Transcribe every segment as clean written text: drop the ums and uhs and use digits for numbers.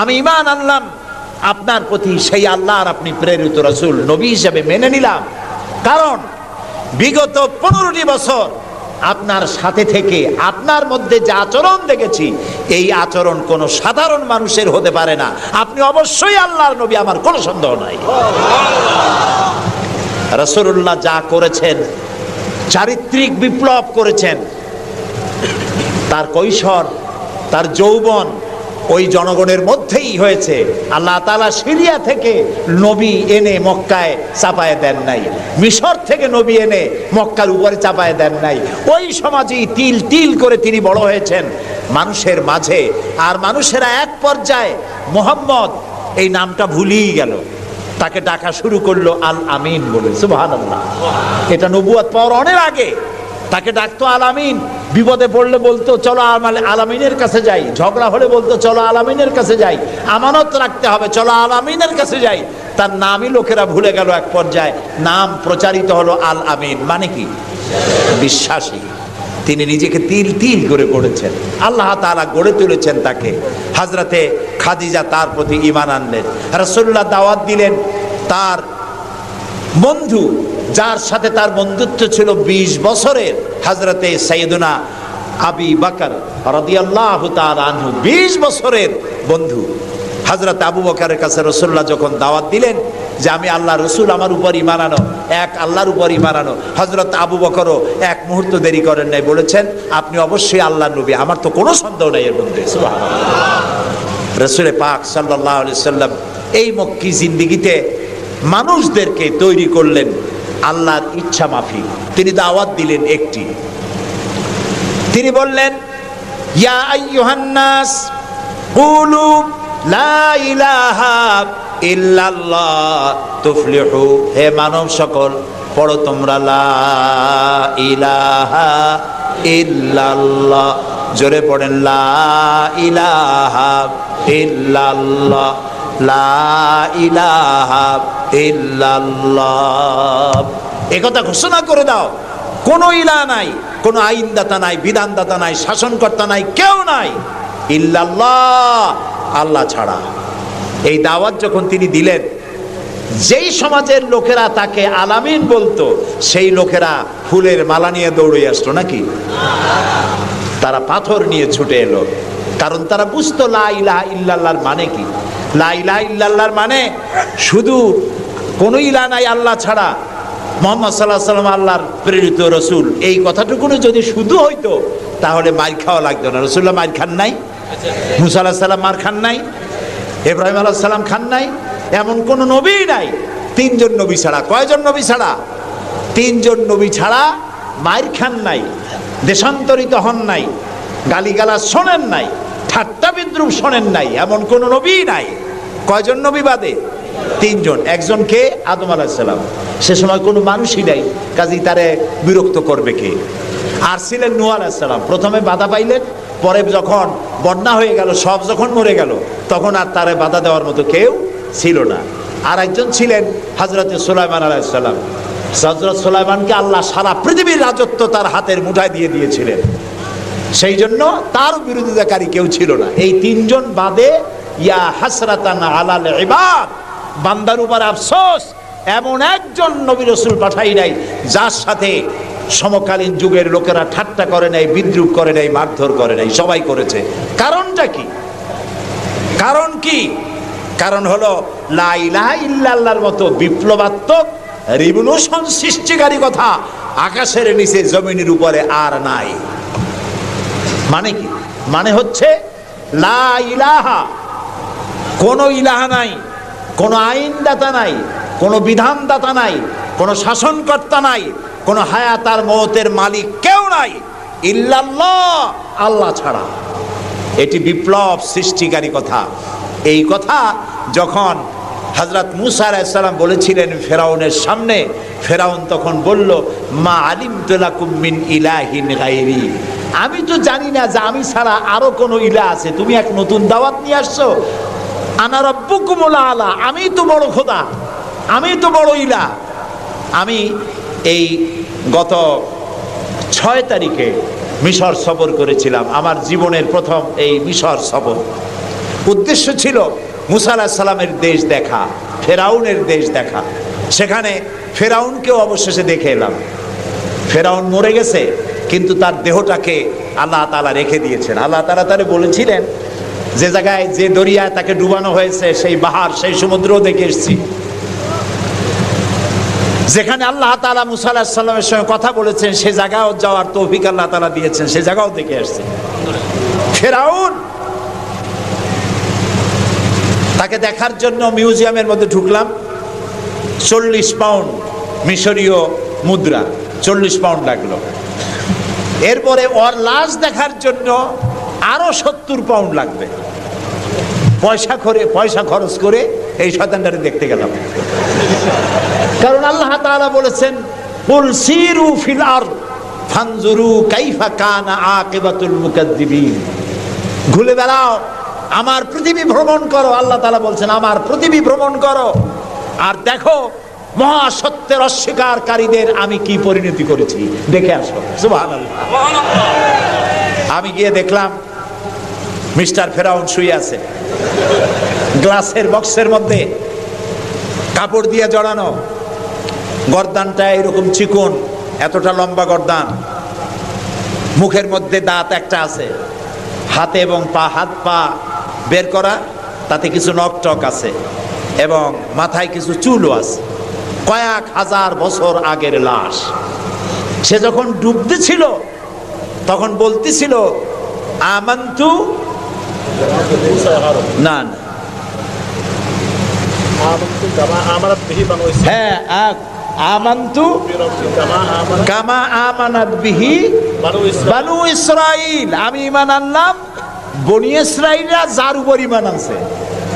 আমি ঈমান আনলাম আপনার প্রতি, সেই আল্লাহর আপনি প্রেরিত রাসূল নবী হিসেবে মেনে নিলাম। কারণ বিগত 15টি বছর আপনার সাথে থেকে আপনার মধ্যে যে আচরণ দেখেছি, এই আচরণ কোনো সাধারণ মানুষের হতে পারে না। আপনি অবশ্যই আল্লাহর নবী, আমার কোনো সন্দেহ নাই। রাসূলুল্লাহ যা করেছেন, চারিত্রিক বিপ্লব করেছেন। তার কৈশোর, তার যৌবন ওই জনগণের মধ্যেই হয়েছে। আল্লাহ তাআলা সিরিয়া থেকে নবী এনে মক্কায় চাপায় দেন নাই, মিশর থেকে নবী এনে মক্কার উপরে চাপায় দেন নাই। ওই সমাজেই তিল তিল করে তিনি বড় হয়েছেন মানুষের মাঝে। আর মানুষেরা এক পর্যায়ে মুহাম্মদ এই নামটা ভুলেই গেল, তাকে ডাকা শুরু করলো আল আমিন বলে। সুবহানাল্লাহ, এটা নবুয়ত পাওয়ার অনেক আগে। তাকে ডাকতো আল আমিন। বিপদে পড়লে বলতো চলো আল আমিনের কাছে যাই, ঝগড়া হলে বলতো চলো আল আমিনের কাছে যাই, আমানত রাখতে হবে চলো আল আমিনের কাছে যাই। তার নামই লোকেরা ভুলে গেল। এক পর্যায়ে নাম প্রচারিত হলো আল আমিন, মানে কি? বিশ্বাসী। তিনি নিজেকে তিল তিল করে গড়েছেন, আল্লাহ তাআলা গড়ে তুলেছেন তাকে। হযরতে খাদিজা তার প্রতি ঈমান আনলেন। রাসূলুল্লাহ দাওয়াত দিলেন তার বন্ধু, যার সাথে তার বন্ধুত্ব ছিল 20 বছরের, হযরতে সাইয়েদুনা আবু বকর রাদিয়াল্লাহু তাআলা আনহু, 20 বছরের বন্ধু। হযরত আবু বকরের কাছে রাসূলুল্লাহ যখন দাওয়াত দিলেন যে আমি আল্লাহ রসুল, আমার উপর ঈমান আনো, এক আল্লাহর উপর ঈমান আনো, হযরত আবু বকরও এক মুহূর্ত দেরি করেন নাই, বলেছেন আপনি অবশ্যই আল্লাহর নবী, আমার তো কোনো সন্দেহ নাই এর মধ্যে। সুবহানাল্লাহ। রাসূল পাক সাল্লাল্লাহু আলাইহি সাল্লাম এই মক্কি জিন্দেগিতে মানুষদেরকে তৈরি করলেন আল্লাহর ইচ্ছা মাফিক। তিনি দাওয়াত দিলেন একটি, তিনি বললেন ইয়া আইয়ুহান নাস কুলু লা ইলাহা ইল্লাল্লাহ তুফলিহু, হে মানব সকল পড়ো তোমরা লা ইলাহা ইল্লাল্লাহ। জোরে পড়েন লা ইলাহা ইল্লাল্লাহ, লা ইলাহা ইল্লাল্লাহ। একথা ঘোষণা করে দাও, কোনো ইলাহ নাই, কোনো আইনদাতা নাই, বিধানদাতা নাই, শাসনকর্তা নাই, কেউ নাই ইল্লাল্লাহ, আল্লাহ ছাড়া। এই দাওয়াত যখন তিনি দিলেন, যেই সমাজের লোকেরা তাকে আলামিন বলতো, সেই লোকেরা ফুলের মালা নিয়ে দৌড়ে আসতো নাকি? তারা পাথর নিয়ে ছুটে এলো, কারণ তারা বুঝতো লা ইলাহা ইল্লাল্লাহর মানে কি। লা ইলাহা ইল্লাল্লাহর মানে শুধু কোনো ইলাহ নাই আল্লাহ ছাড়া, মুহাম্মদ সাল্লাল্লাহু আলাইহি ওয়াসাল্লাম আল্লাহর প্রেরিত রাসূল, এই কথাটুকুনো যদি শুধু হইতো তাহলে মার খাওয়া লাগতো না। রাসূলুল্লাহ মার খান নাই, মুসা আলাইহিস সালাম মার খান নাই, ইব্রাহিম আলাইহিস সালাম খান নাই, এমন কোন নবী নাই। 3 জন নবী ছাড়া, কয়জন নবী ছাড়া? 3 জন নবী ছাড়া মার খান নাই, দেশান্তরিত হন নাই, গালিগালাজ শোনেন নাই, ঠাট্টা বিদ্রুপ শোনেন নাই, এমন কোন নবী নাই। কয়জন নবী বাদে? 3 জন। একজন কে? আদম আলাইহিস সালাম। সে সময় কোনো মানুষই নাই, কাজেই তারে বিরক্ত করবে কে? আর ছিলেন নূহ আলাইহিস সালাম। প্রথমে বাধা পাইলেন, পরে যখন বন্যা হয়ে গেল, সব যখন মরে গেল, তখন আর তারে বাধা দেওয়ার মতো কেউ ছিল না। আর একজন ছিলেন হযরতে সুলাইমান আলাইহিস সালাম। হযরত সুলাইমানকে আল্লাহ সারা পৃথিবীর রাজত্ব তার হাতের মুঠায় দিয়ে দিয়েছিলেন, সেই জন্য তার বিরোধিতাকারী কেউ ছিল না। এই 3 জন বাদে ইয়া হাসরাতান আলাল ইবাদ, বান্দার উপর আফসোস, এমন একজন নবী রাসূল পাঠাই নাই যার সাথে সমকালীন যুগের লোকেরা ঠাট্টা করে নাই, বিদ্রুপ করে নাই, মারধর করে নাই। সবাই করেছে। কারণটা কি? কারণ কি? কারণ হলো লা ইলাহা ইল্লাল্লাহর মতো বিপ্লবাত্মক, রিভলিউশন সৃষ্টিকারী কথা আকাশের নিচে জমিনের উপরে আর নাই। মানে কি? মানে হচ্ছে লা ইলাহা, কোনো ইলাহা নাই, কোনো আইনদাতা নাই, কোনো বিধানদাতা নাই, কোনো শাসনকর্তা নাই, কোনো হায়াত আর মওতের মালিক কেউ নাই ইল্লাল্লাহ, আল্লাহ ছাড়া। এটি বিপ্লব সৃষ্টিকারী কথা। এই কথা যখন হযরত মুসা আলাইহিস সালাম বলেছিলেন ফেরাউনের সামনে, ফেরাউন তখন বলল মা আলিমতু লাকুম মিন ইলাহিন গায়রি, আমি তো জানি না যে আমি ছাড়া আরো কোনো ইলাহ আছে, তুমি এক নতুন দাওয়াত নিয়ে আসছো। আনা রাব্বুকুমুল আলা, আমি তো বড় খোদা, আমি তো বড় ইলাহ। আমি এই গত 6 তারিখে মিশর সফর করেছিলাম, আমার জীবনের প্রথম এই মিশর সফর। উদ্দেশ্য ছিল মুসা আলাইহিস সালামের দেশ দেখা, ফেরাউনের দেশ দেখা। সেখানে ফেরাউনকেও অবশেষে দেখে এলাম। ফেরাউন মরে গেছে, কিন্তু তার দেহটাকে আল্লাহ তাআলা রেখে দিয়েছেন। আল্লাহ তাআলা তারে বলেছিলেন, যে জায়গায় যে দরিয়ায় তাকে ডুবানো হয়েছে সেই বাহার, সেই সমুদ্রও দেখে এসেছি। যেখানে আল্লাহ তাআলা মুসা আলাইহিস সালামের সঙ্গে কথা বলেছেন সে জায়গাও যাওয়ার তৌফিক আল্লাহ তাআলা দিয়েছেন, সে জায়গাও দেখে আসছে। ফেরাউন, তাকে দেখার জন্য মিউজিয়ামের মধ্যে ঢুকলাম। 40 পাউন্ড মিশরীয় মুদ্রা, 40 পাউন্ড লাগলো। এরপরে ওর লাশ দেখার জন্য আরো 70 পাউন্ড লাগবে। পয়সা খরচ করে এই শয়তানটারে দেখতে গেলাম। কারণ আল্লাহ তাআলা বলেছেন, কুল সিরু ফিল আরদ ফানজুরু কাইফা কানা আকিবাতুল মুকাদ্দিবিন। ঘুরে বেড়াও, আমার পৃথিবী ভ্রমণ করো। আল্লাহ তাআলা বলছেন, আমার পৃথিবী ভ্রমণ করো আর দেখো মহাসত্যের অস্বীকারীদের আমি কি পরিণতি করেছি, দেখে আসো। সুবহানাল্লাহ। আমি গিয়ে দেখলাম মিস্টার ফেরাউন শুয়ে আছে, গ্লাসের বক্সের মধ্যে কাপড় দিয়ে জড়ানো, গর্দানটা এরকম চিকন, এতটা লম্বা গর্দান, মুখের মধ্যে দাঁত একটা আছে, হাতে এবং পা, হাত পা বের করা, তাতে কিছু নখ টক আছে এবং মাথায় কিছু চুলও আছে। কয়েক হাজার বছর আগের লাশ। সে যখন ডুবতেছিল তখন বলতেছিল, আমান্তু না হ্যাঁ আমান্তু কামা আমানাত বিহি বানু ইসরাইল। আমি ঈমান আনলাম বনি ইসরাইলরা যার উপর ঈমান আনছে,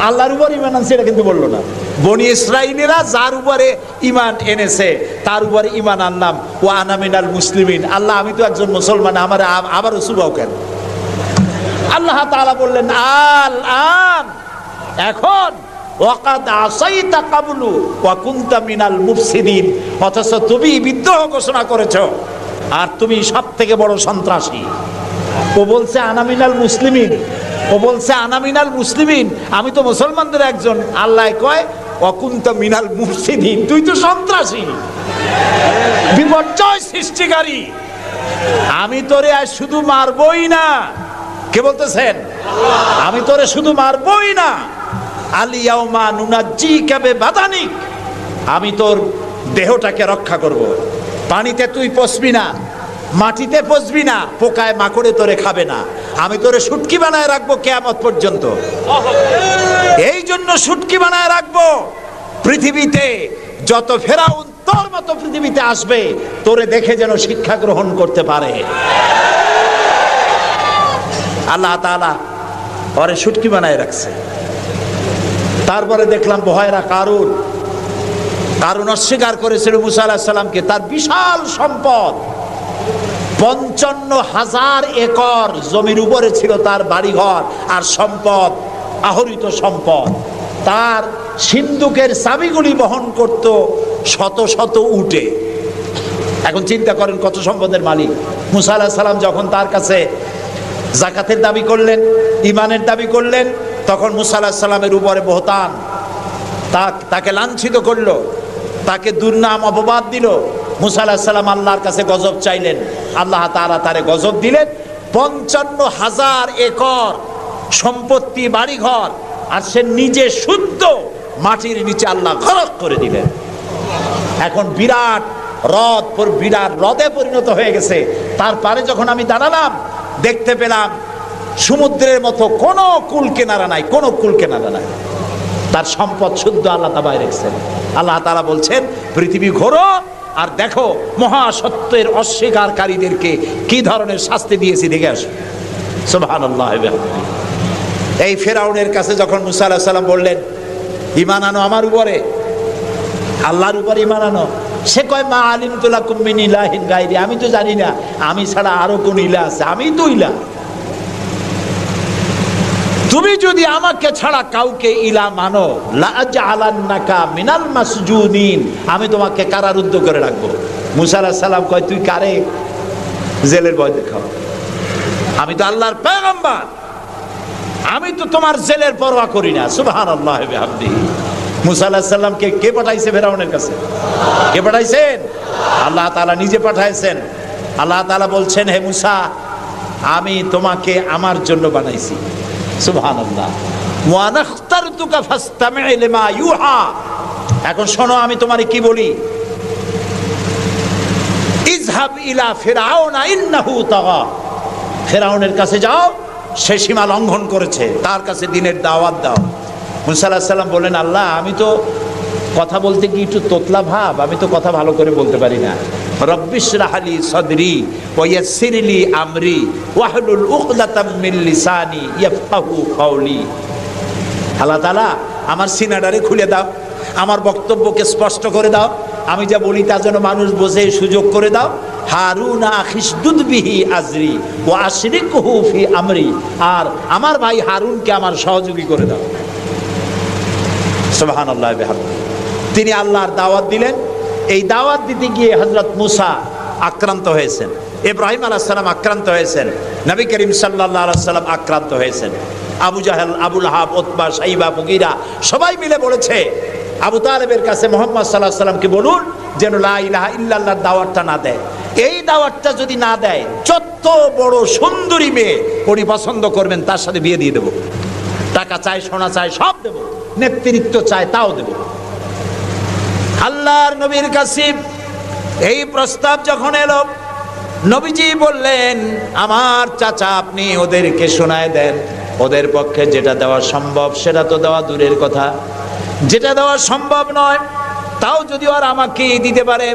আল্লাহর উপর ঈমান আনছে এটা কিন্তু বললো না। বনি ইসরাইলরা যার উপরে ঈমান এনেছে তার উপরে ঈমান আনলাম। ও আনা মিনাল মুসলিমিন। আল্লাহ, আমি তো একজন মুসলমান, আমার আবারও সুবাও কেন? আল্লাহ তাআলা বললেন, আল আন, এখন, ওয়াকাদ আসাইতা কাবলু ওয়া কুনতা মিনাল মুফসিদিন। অথচ তুমি বিদ্রোহ ঘোষণা করেছো আর তুমি সবথেকে বড় সন্ত্রাসী। ও বলছে আনা মিনাল মুসলিমিন, ও বলছে আনা মিনাল মুসলিমিন, আমি তো মুসলমানদের একজন। আল্লাহ কয় ওয়া কুনতা মিনাল মুফসিদিন, তুই তো সন্ত্রাসী, বিপর্যয় সৃষ্টিকারী। আমি তোরে আজ শুধু মারবই না, কে বলতেছেন? আমি তোরে শুধু মারবই না, আলিয়াউমা নুনাজ্জিকা বিবাদানিক, আমি তোর দেহটাকে রক্ষা করব। পানিতে তুই পচবি না, মাটিতে পচবি না, পোকায় মাকড়ে তোরে খাবে না। আমি তোরে শুটকি বানায় রাখবো কিয়ামত পর্যন্ত। এই জন্য শুটকি বানায় রাখবো, পৃথিবীতে যত ফেরাউন তোর মতো পৃথিবীতে আসবে তোরে দেখে যেন শিক্ষা গ্রহণ করতে পারে। আল্লাহ তাআলা ওরে শুটকি বানায় রাখছে। তারপরে দেখলাম বহায়রা কারুন। কারুন অস্বীকার করেছিল মুসা আলাইহিস সালামকে। তার বিশাল সম্পদ, 55,000 একর জমির উপরে ছিল তার বাড়িঘর আর সম্পদ, আহরিত সম্পদ। তার সিন্ধুকের চাবিগুলি বহন করত শত শত উটে। এখন চিন্তা করেন কত সম্পদের মালিক। মুসা আলাইহিস সালাম যখন তার কাছে যাকাতের দাবি করলেন, ঈমানের দাবি করলেন, তখন মুসা আলাইহিস সালামের উপরে বহতান, তাকে লাঞ্ছিত করলো, তাকে দুর্নাম অপবাদ দিল। মুসা আলাইহিস সালাম আল্লাহর কাছে গজব চাইলেন, আল্লাহ তাআলা তারে গজব দিলেন। 55,000 একর সম্পত্তি, বাড়িঘর, আর সে নিজে শুদ্ধ মাটির নিচে আল্লাহ গরক করে দিলেন। এখন বিরাট হ্রদে পরিণত হয়ে গেছে। তার পারে যখন আমি দাঁড়ালাম দেখতে পেলাম সমুদ্রের মতো কোনো কুল কিনারা নাই, কোনো কুল কিনারা নাই। তার সম্পদ শুদ্ধ আল্লাহ তাআলা রেখেছেন। আল্লাহ তাআলা বলছেন, পৃথিবী ঘোরো আর দেখো মহাসত্যের অস্বীকারীদেরকে কি ধরনের শাস্তি দিয়েছি, দেখে আসো। সুবহানাল্লাহ। এই ফেরাউনের কাছে যখন মুসা আলাইহিস সালাম বললেন, ঈমান আনো আমার উপরে, আল্লাহর উপর ঈমান আনো, সে কয়, মা আলিমতু লাকুম মিন ইলাহিন গায়রি, আমি তো জানি না আমি ছাড়া আরো কোন ইলাহ আছে, আমি তো ইলাহ। তুমি যদি আমাকে ছাড়া কাউকে ইলাহ মানো, লা আজআলান্নাকা মিনাল মাসজুনিন, আমি তোমাকে কারারুদ্ধ করে রাখবো। মুসা আলাইহিস সালাম কয়, তুই কারে জেলের ভয় দেখাও? আমি তো আল্লাহর পয়গম্বর, আমি তো তোমার জেলের পরোয়া করি না। সুবহানাল্লাহি ওয়া বিহামদিহি। মুসা আলাইহিস সালামকে কে পাঠাইছে ফেরাউনের কাছে? কে পাঠাইছেন? আল্লাহ তাআলা নিজে পাঠাইছেন। আল্লাহ তাআলা বলছেন, হে মুসা, আমি তোমাকে আমার জন্য বানাইছি। সুবহানাল্লাহ। ওয়া নাখতারতুকা ফাসতামি' লিমা ইউহা। এখন শোনো আমি তোমারে কি বলি। ইযহাব ইলা ফিরআউনা ইন্নাহু তাগা। ফিরআউনের কাছে যাও, সে সীমা লঙ্ঘন করেছে, তার কাছে দ্বীনের দাওয়াত দাও। মুসা আলাইহিস সালাম বলেন, আল্লাহ আমি তো কথা বলতে কি একটু তোতলা ভাব, আমি তো কথা ভালো করে বলতে পারি না। রব্বিশরাহ লি সাদরি ওয়া ইয়াসসির লি আমরি ওয়াহলুল উকদাতাম মিন লিসানি ইয়াফকাহু কাওলি। আল্লাহ তাআলা আমার সিনাটারে খুলে দাও, আমার বক্তব্যকে স্পষ্ট করে দাও, আমি যা বলি তা যেন মানুষ বোঝে সুযোগ করে দাও। হারুন আখিসদুদ বিহি আজরি ওয়া আশরিকহু ফি আমরি। আর আমার ভাই হারুনকে আমার সহযোগী করে দাও। সুবহানাল্লাহি ওয়া বিহামদিহি। তিনি আল্লাহর দাওয়াত দিলেন। এই দাওয়াত দিতে গিয়ে হযরত মুসা আক্রান্ত হয়েছেন, ইব্রাহিম আলাইহিস সালাম আক্রান্ত হয়েছেন, নবী করিম সাল্লাল্লাহু আলাইহি ওয়াসাল্লাম আক্রান্ত হয়েছেন। আবু জাহেল, আবু লাহাব, উতবা, শাইবা, মুগীরা সবাই মিলে বলেছে আবু তালেবের কাছে মুহাম্মদ সাল্লাল্লাহু আলাইহি ওয়াসাল্লামকে বলুন যেন লা ইলাহা ইল্লাল্লাহর দাওয়াতটা না দেয়। এই দাওয়াতটা যদি না দেয়, যত বড় সুন্দরী মেয়ে উনি পছন্দ করবেন তার সাথে বিয়ে দিয়ে দেব। টাকা চাই, সোনা চাই, সব দেব। নেতৃত্ব চাই, তাও দেব। আল্লাহর নবীর কাছে এই প্রস্তাব যখন এলো, নবীজি বললেন, আমার চাচা আপনি ওদেরকে শোনায় দেন। ওদের পক্ষে যেটা দেওয়া সম্ভব সেটা তো দেওয়া দূরের কথা, যেটা দেওয়া সম্ভব নয় তাও যদি ওরা আমাকে দিতে পারে,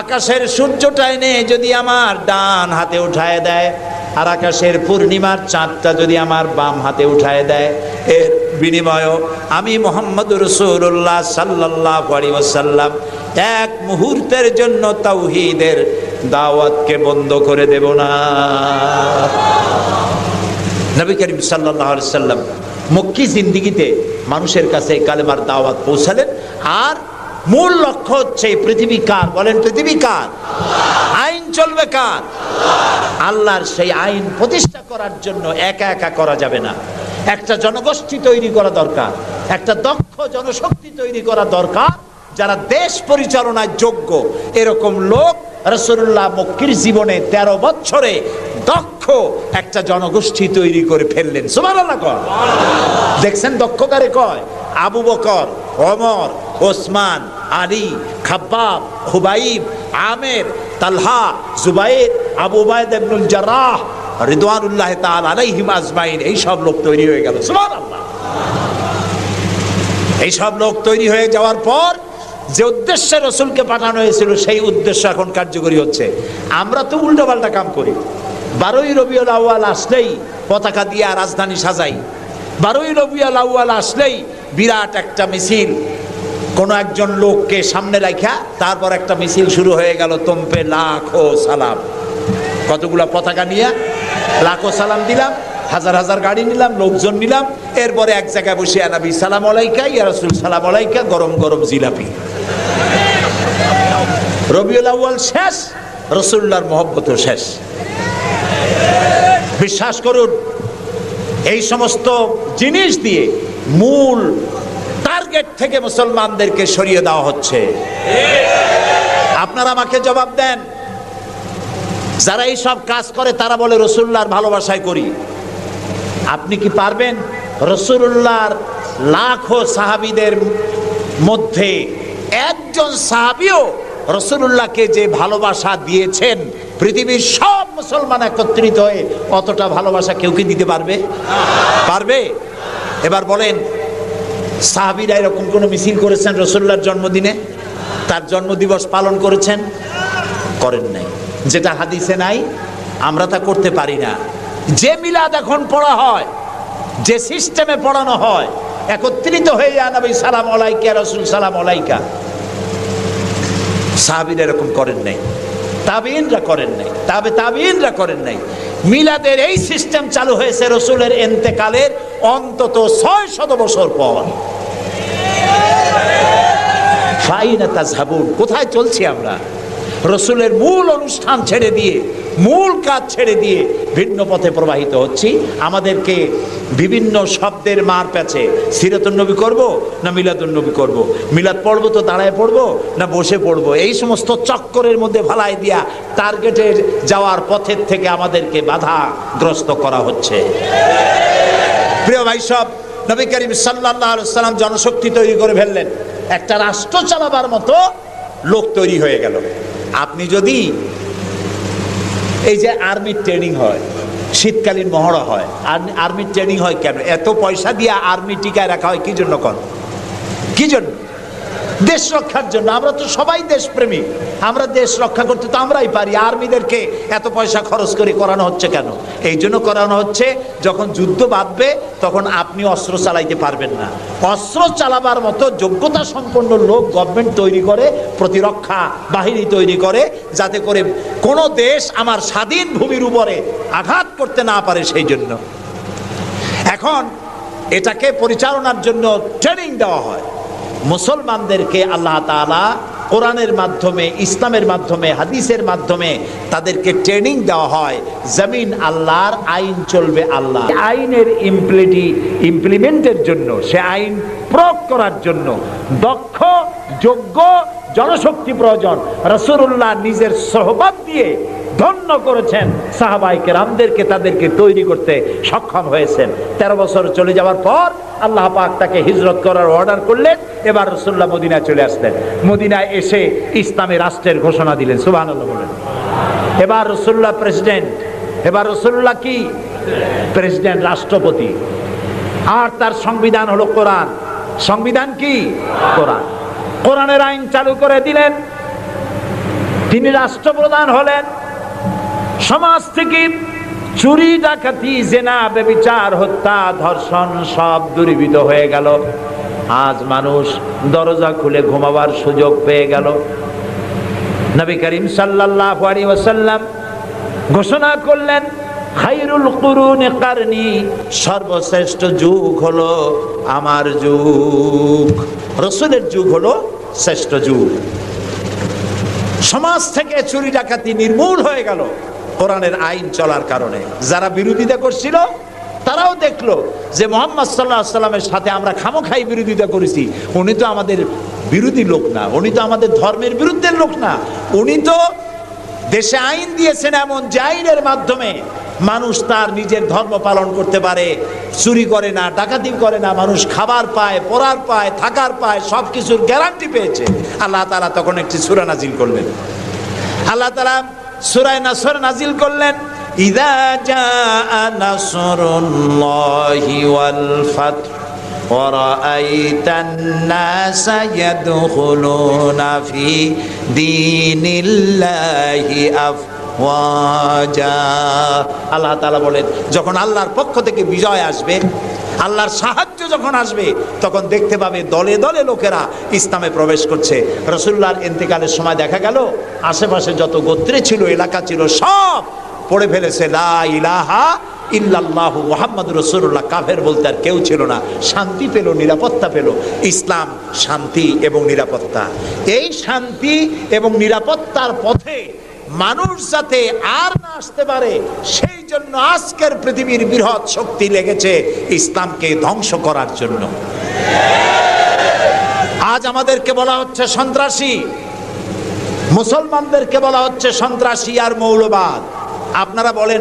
আকাশের সূর্যটা এনে যদি আমার ডান হাতে উঠায় দেয় আর আকাশের পূর্ণিমার চাঁদটা যদি আমার বাম হাতে উঠায় দেয়, এর বিনিময়ে আমি মুহাম্মদুর রাসূলুল্লাহ সাল্লাল্লাহু আলাইহি ওয়াসাল্লাম এক মুহূর্তের জন্য তাওহীদের দাওয়াতকে বন্ধ করে দেব না। নবী করিম সাল্লাল্লাহু আলাইহি ওয়াসাল্লাম মক্কি জিন্দেগিতে মানুষের কাছে কালেমার দাওয়াত পৌঁছালেন। আর মূল লক্ষ্য হচ্ছে পৃথিবী কার? বলেন, পৃথিবী কার? আইন চলবে কার? আল্লাহর। সেই আইন প্রতিষ্ঠা করার জন্য একা একা করা যাবে না, একটা জনগোষ্ঠী তৈরি করা দরকার, একটা দক্ষ জনশক্তি তৈরি করা দরকার যারা দেশ পরিচালনায় যোগ্য। এরকম লোক রাসূলুল্লাহ মক্কির জীবনে 13 বছরে দক্ষ একটা জনগোষ্ঠী তৈরি করে ফেললেন। সুবহানাল্লাহ। দেখছেন দক্ষ কারে কয়? আবু বকর, ওমর, ওসমান, আলী, খাব্বাব, খুবাইব, আমের, তালহা, জুবাইর, আবু উবাইদা ইবনুল জাররাহ রিদওয়ানুল্লাহ তাআলা আলাইহিম আজমাইন। এই সব লোক তৈরি হয়ে গেল। সুবহানাল্লাহ। এই সব লোক তৈরি হয়ে যাওয়ার পর যে উদ্দেশ্যে রসুলকে পাঠানো হয়েছিল সেই উদ্দেশ্য এখন কার্যকরী হচ্ছে। আমরা তো উল্টোপাল্টা কাম করি। 12ই রবিউল আউয়াল আসলেই পতাকা দিয়ে রাজধানী সাজাই। 12ই রবিউল আউয়াল আসলেই বিরাট একটা মিছিল, কোন একজন লোককে সামনে রাখা, তারপর একটা মিছিল শুরু হয়ে গেল। তোমপে লাখো সালাম। কতগুলা পতাকা নিয়ে লাখো সালাম দিলাম, হাজার হাজার গাড়ি নিলাম, লোকজন নিলাম। এরপরে এক জায়গায় বসে নবী সালাম আলাইকা, ইয়া রাসূল সালাম আলাইকা, গরম গরম জিলাপি। রবিউল আউয়াল শেষ, রাসূলুল্লাহর মহব্বতও শেষ। বিশ্বাস করুন, এই সমস্ত জিনিস দিয়ে মূল টার্গেট থেকে মুসলমানদেরকে সরিয়ে দেওয়া হচ্ছে। আপনারা আমাকে জবাব দেন, যারা এই সব কাজ করে তারা বলে রাসূলুল্লাহর ভালোবাসায় করি। আপনি কি পারবেন রাসূলুল্লাহর লাখো সাহাবীদের মধ্যে একজন সাহাবীও রাসূলুল্লাহকে যে ভালোবাসা দিয়েছেন, পৃথিবীর সব মুসলমান একত্রিত হয়ে অতটা ভালোবাসা কেউ কি দিতে পারবে? পারবে? এবার বলেন, সাহাবীরা এরকম কোনো মিছিল করেছেন রাসূলুল্লাহর জন্মদিনে? তার জন্মদিবস পালন করেছেন? করেন নাই। যেটা হাদিসে নাই আমরা তা করতে পারি না। যে মিলাদ এখন পড়া হয়, যে সিস্টেমে পড়ানো হয়, একত্রিত হয়ে নবী সালাম আলাইকা, রাসূল সালাম আলাইকা, সাহাবীরা এরকম করেন নাই, তাবেঈনরা করেন নাই, তাবেঈনরা করেন নাই। মিলাদের এই সিস্টেম চালু হয়েছে রাসূলের ইন্তেকালের অন্তত 600 বছর পর। ফাইনা তাযহাবুন, কোথায় চলছি আমরা? রসুলের মূল অনুষ্ঠান ছেড়ে দিয়ে, মূল কাজ ছেড়ে দিয়ে ভিন্ন পথে প্রবাহিত হচ্ছি। আমাদেরকে বিভিন্ন শব্দের মার প্যাচে সিরাতুন নবী করব না মিলাদুন নবী করব, মিলাদ পড়বো তো দাঁড়ায় পড়বো না বসে পড়বো, এই সমস্ত চক্করের মধ্যে ভালাই দিয়া টার্গেটে যাওয়ার পথের থেকে আমাদেরকে বাধাগ্রস্ত করা হচ্ছে। প্রিয় ভাই সব, নবী করিম সাল্লাল্লাহু আলাইহি ওয়াসাল্লাম জনশক্তি তৈরি করে ফেললেন, একটা রাষ্ট্র চালাবার মতো লোক তৈরি হয়ে গেল। আপনি যদি এই যে আর্মির ট্রেনিং হয়, শীতকালীন মহড়া হয়, আর্মির ট্রেনিং হয় কেন? এত পয়সা দিয়ে আর্মি টিকায় রাখা হয় কি জন্য? কি জন্য? দেশ রক্ষার জন্য। আমরা তো সবাই দেশপ্রেমী, আমরা দেশ রক্ষা করতে তো আমরাই পারি। আর্মিদেরকে এত পয়সা খরচ করে করানো হচ্ছে কেন? এই জন্য করানো হচ্ছে, যখন যুদ্ধ বাঁধবে তখন আপনি অস্ত্র চালাইতে পারবেন না, অস্ত্র চালাবার মতো যোগ্যতা সম্পন্ন লোক গভর্নমেন্ট তৈরি করে, প্রতিরক্ষা বাহিনী তৈরি করে, যাতে করে কোনো দেশ আমার স্বাধীন ভূমির উপরে আঘাত করতে না পারে। সেই জন্য এখন এটাকে পরিচালনার জন্য ট্রেনিং দেওয়া হয়। মুসলমানদেরকে আল্লাহ তাআলা কোরআনের মাধ্যমে, ইসলামের মাধ্যমে, হাদিসের মাধ্যমে তাদেরকে ট্রেনিং দেওয়া হয়। জমিন আল্লাহর, আইন চলবে আল্লাহ। আইনের ইমপ্লিমেন্টের জন্য, সে আইন প্রয়োগ করার জন্য দক্ষ যোগ্য জনশক্তি প্রয়োজন। রাসূলুল্লাহ নিজের সোহবত দিয়ে ধন্য করেছেন সাহাবায়ে কেরামদেরকে, তাদেরকে তৈরি করতে সক্ষম হয়েছেন। 13 বছর চলে যাওয়ার পর আল্লাহ পাক তাকে হিজরত করার অর্ডার করলেন। এবার রাসূলুল্লাহ মদিনায় চলে আসলেন। মদিনায় এসে ইসলামী রাষ্ট্রের ঘোষণা দিলেন। সুবহানাল্লাহ বলেন। এবার রাসূলুল্লাহ প্রেসিডেন্ট, এবার রাসূলুল্লাহ কি প্রেসিডেন্ট, রাষ্ট্রপতি। আর তার সংবিধান হলো কোরআন। সংবিধান কি? কোরআন। কোরআনের আইন চালু করে দিলেন। তিনি রাষ্ট্রপ্রধান হলেন। সমাজ থেকে চুরি, ডাকাতি, জেনা, ব্যভিচার, হত্যা, ধর্ষণ সব দূরীভূত হয়ে গেল। আজ মানুষ দরজা খুলে ঘুমাবার সুযোগ পেয়ে গেল। নবী করিম সাল্লাল্লাহু আলাইহি ওয়াসাল্লাম ঘোষণা করলেন, খায়রুল কুরুনি কারনি, সর্বশ্রেষ্ঠ যুগ হলো আমার যুগ। রাসূলের যুগ হলো শ্রেষ্ঠ যুগ। সমাজ থেকে চুরি ডাকাতি নির্মূল হয়ে গেল কোরআনের আইন চলার কারণে। যারা বিরোধিতা করছিল তারাও দেখলো যে মুহাম্মদ সাল্লাল্লাহু আলাইহি ওয়াসাল্লামের সাথে আমরা খামোখাই বিরোধিতা করেছি, উনি তো আমাদের বিরোধী লোক না, উনি তো আমাদের ধর্মের বিরুদ্ধে লোক না, উনি তো দেশে আইন দিয়েছেন এমন যে আইনের মাধ্যমে মানুষ তার নিজের ধর্ম পালন করতে পারে, চুরি করে না, ডাকাতি করে না, মানুষ খাবার পায়, পড়ার পায়, থাকার পায়, সব কিছুর গ্যারান্টি পেয়েছে। আল্লাহ তাআলা তখন একটি সূরা নাজিল করলেন। আল্লাহ তাআলা সূরা নাসর নাজিল করলেন, ইযা জাআ নাসরুল্লাহি ওয়াল ফাতহ ওয়া রাআইতান নাসা ইয়াদখুলুনা ফি দীনিল্লাহি আফওয়াজা। আল্লাহ তাআলা বলেন, যখন আল্লাহর পক্ষ থেকে বিজয় আসবে, আল্লাহর সাহায্য যখন আসবে, তখন দেখতে পাবে দলে দলে লোকেরা ইসলামে প্রবেশ করছে। রাসূলুল্লাহর ইন্তেকালের সময় দেখা গেল আশেপাশে যত গোত্রে ছিল, এলাকা ছিল, সব পড়ে ফেলেছে লা ইলাহা ইল্লাল্লাহু মুহাম্মাদুর রাসূলুল্লাহ। কাফের বলতে আর কেউ ছিল না। শান্তি পেল, নিরাপত্তা পেল। ইসলাম শান্তি এবং নিরাপত্তা। এই শান্তি এবং নিরাপত্তার পথে মানুষ যাতে আর না আসতে পারে, সেই জন্য আজকের পৃথিবীর বৃহৎ শক্তি লেগেছে ইসলামকে ধ্বংস করার জন্য। আজ আমাদেরকে বলা হচ্ছে সন্ত্রাসী, মুসলমানদেরকে বলা হচ্ছে সন্ত্রাসী আর মৌলবাদ। আপনারা বলেন,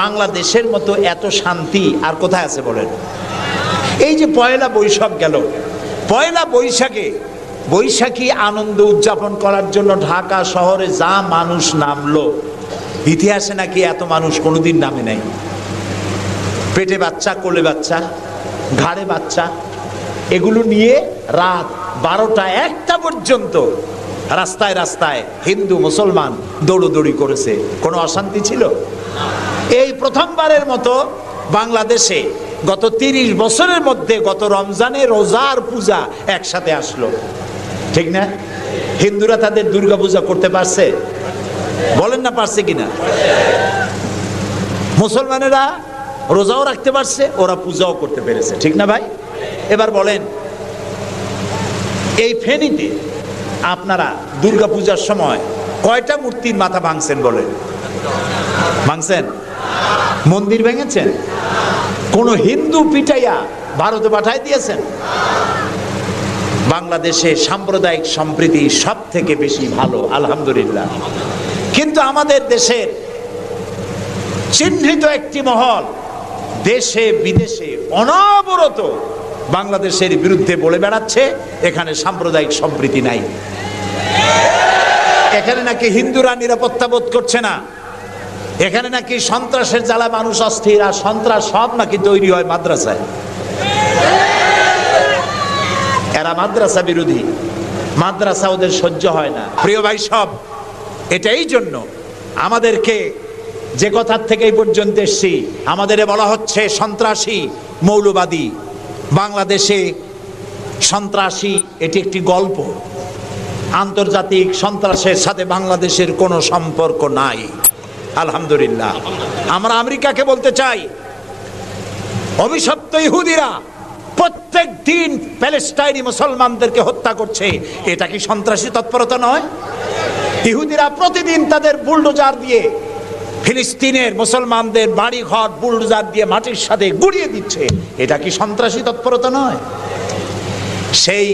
বাংলাদেশের মতো এত শান্তি আর কোথায় আছে বলেন? এই যে পয়লা বৈশাখ গেল, পয়লা বৈশাখী আনন্দ উদযাপন করার জন্য ঢাকা শহরে যা মানুষ নামলো, ইতিহাসে নাকি এত মানুষ কোনোদিন নামে নাই। পেটে বাচ্চা, কোলে বাচ্চা, ঘাড়ে বাচ্চা, এগুলো নিয়ে রাত 12টা 1টা পর্যন্ত রাস্তায় রাস্তায় হিন্দু মুসলমান দৌড়দৌড়ি করেছে। কোনো অশান্তি ছিল? এই প্রথমবারের মতো বাংলাদেশে গত 30 বছরের মধ্যে গত রমজানে রোজার পূজা একসাথে আসলো, ঠিক না? হিন্দুরা তাদের দুর্গা পূজা করতে পারছে? বলেন না পারছে কিনা? মুসলমানেরা রোজাও রাখতে পারছে, ওরা পূজাও করতে পেরেছে, ঠিক না ভাই? এবার বলেন, এই ফেনীতে আপনারা দুর্গা পূজার সময় কয়টা মূর্তির মাথা ভাঙছেন বলেন? ভাঙছেন? মন্দির ভেঙেছেন? কোন হিন্দু পিটাইয়া ভারতে পাঠাই দিয়েছেন? বাংলাদেশে সাম্প্রদায়িক সম্প্রীতি সব থেকে বেশি ভালো, আলহামদুলিল্লাহ। কিন্তু আমাদের দেশের চিহ্নিত একটি মহল দেশে বিদেশে অনবরত বাংলাদেশের বিরুদ্ধে বলে বেড়াচ্ছে এখানে সাম্প্রদায়িক সম্প্রীতি নাই, এখানে নাকি হিন্দুরা নিরাপত্তা বোধ করছে না, এখানে নাকি সন্ত্রাসের জ্বালা মানুষ অস্থির, আর সন্ত্রাস সব নাকি তৈরি হয় মাদ্রাসায়। এরা মাদ্রাসা বিরোধী, মাদ্রাসা ওদের সহ্য হয় না। প্রিয় ভাই সব, এটাই জন্য আমাদেরকে যে কথার থেকে এই পর্যন্ত এসেছি, আমাদের বলা হচ্ছে সন্ত্রাসী মৌলবাদী। বাংলাদেশে সন্ত্রাসী এটি একটি গল্প, আন্তর্জাতিক সন্ত্রাসের সাথে বাংলাদেশের কোনো সম্পর্ক নাই, আলহামদুলিল্লাহ। আমরা আমেরিকাকে বলতে চাই, অভিশপ্ত ইহুদিরা প্রত্যেক দিন প্যালেস্টাইনি মুসলমানদেরকে হত্যা করছে, এটা কি সন্ত্রাসী তৎপরতা নয়? ইহুদিরা প্রতিদিন তাদের বুলডোজার দিয়ে ফিলিস্তিনের মুসলমানদের বাড়ি ঘর বুলডোজার দিয়ে মাটির সাথে গুড়িয়ে দিচ্ছে, এটা কি সন্ত্রাসী তৎপরতা নয়? সেই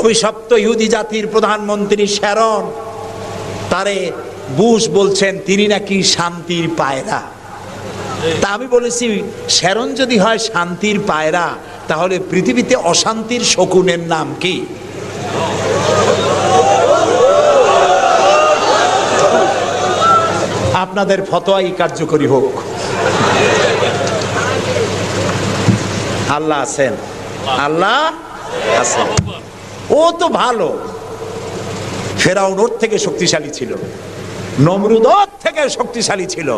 অভিশপ্ত ইহুদি জাতির প্রধানমন্ত্রী শ্যারন, তারে বুশ বলছেন তিনি নাকি শান্তির পায়রা। তা আমি বলেছি, শ্যারন যদি হয় শান্তির পায়রা, তাহলে পৃথিবীতে অশান্তির শকুনের নাম কি? আপনাদের ফতোয়াই কার্যকরী হোক। আল্লাহ আছেন, আল্লাহ আছেন। ও তো ভালো, ফেরাউন ওর থেকে শক্তিশালী ছিল, নমরুদ ওর থেকে শক্তিশালী ছিল।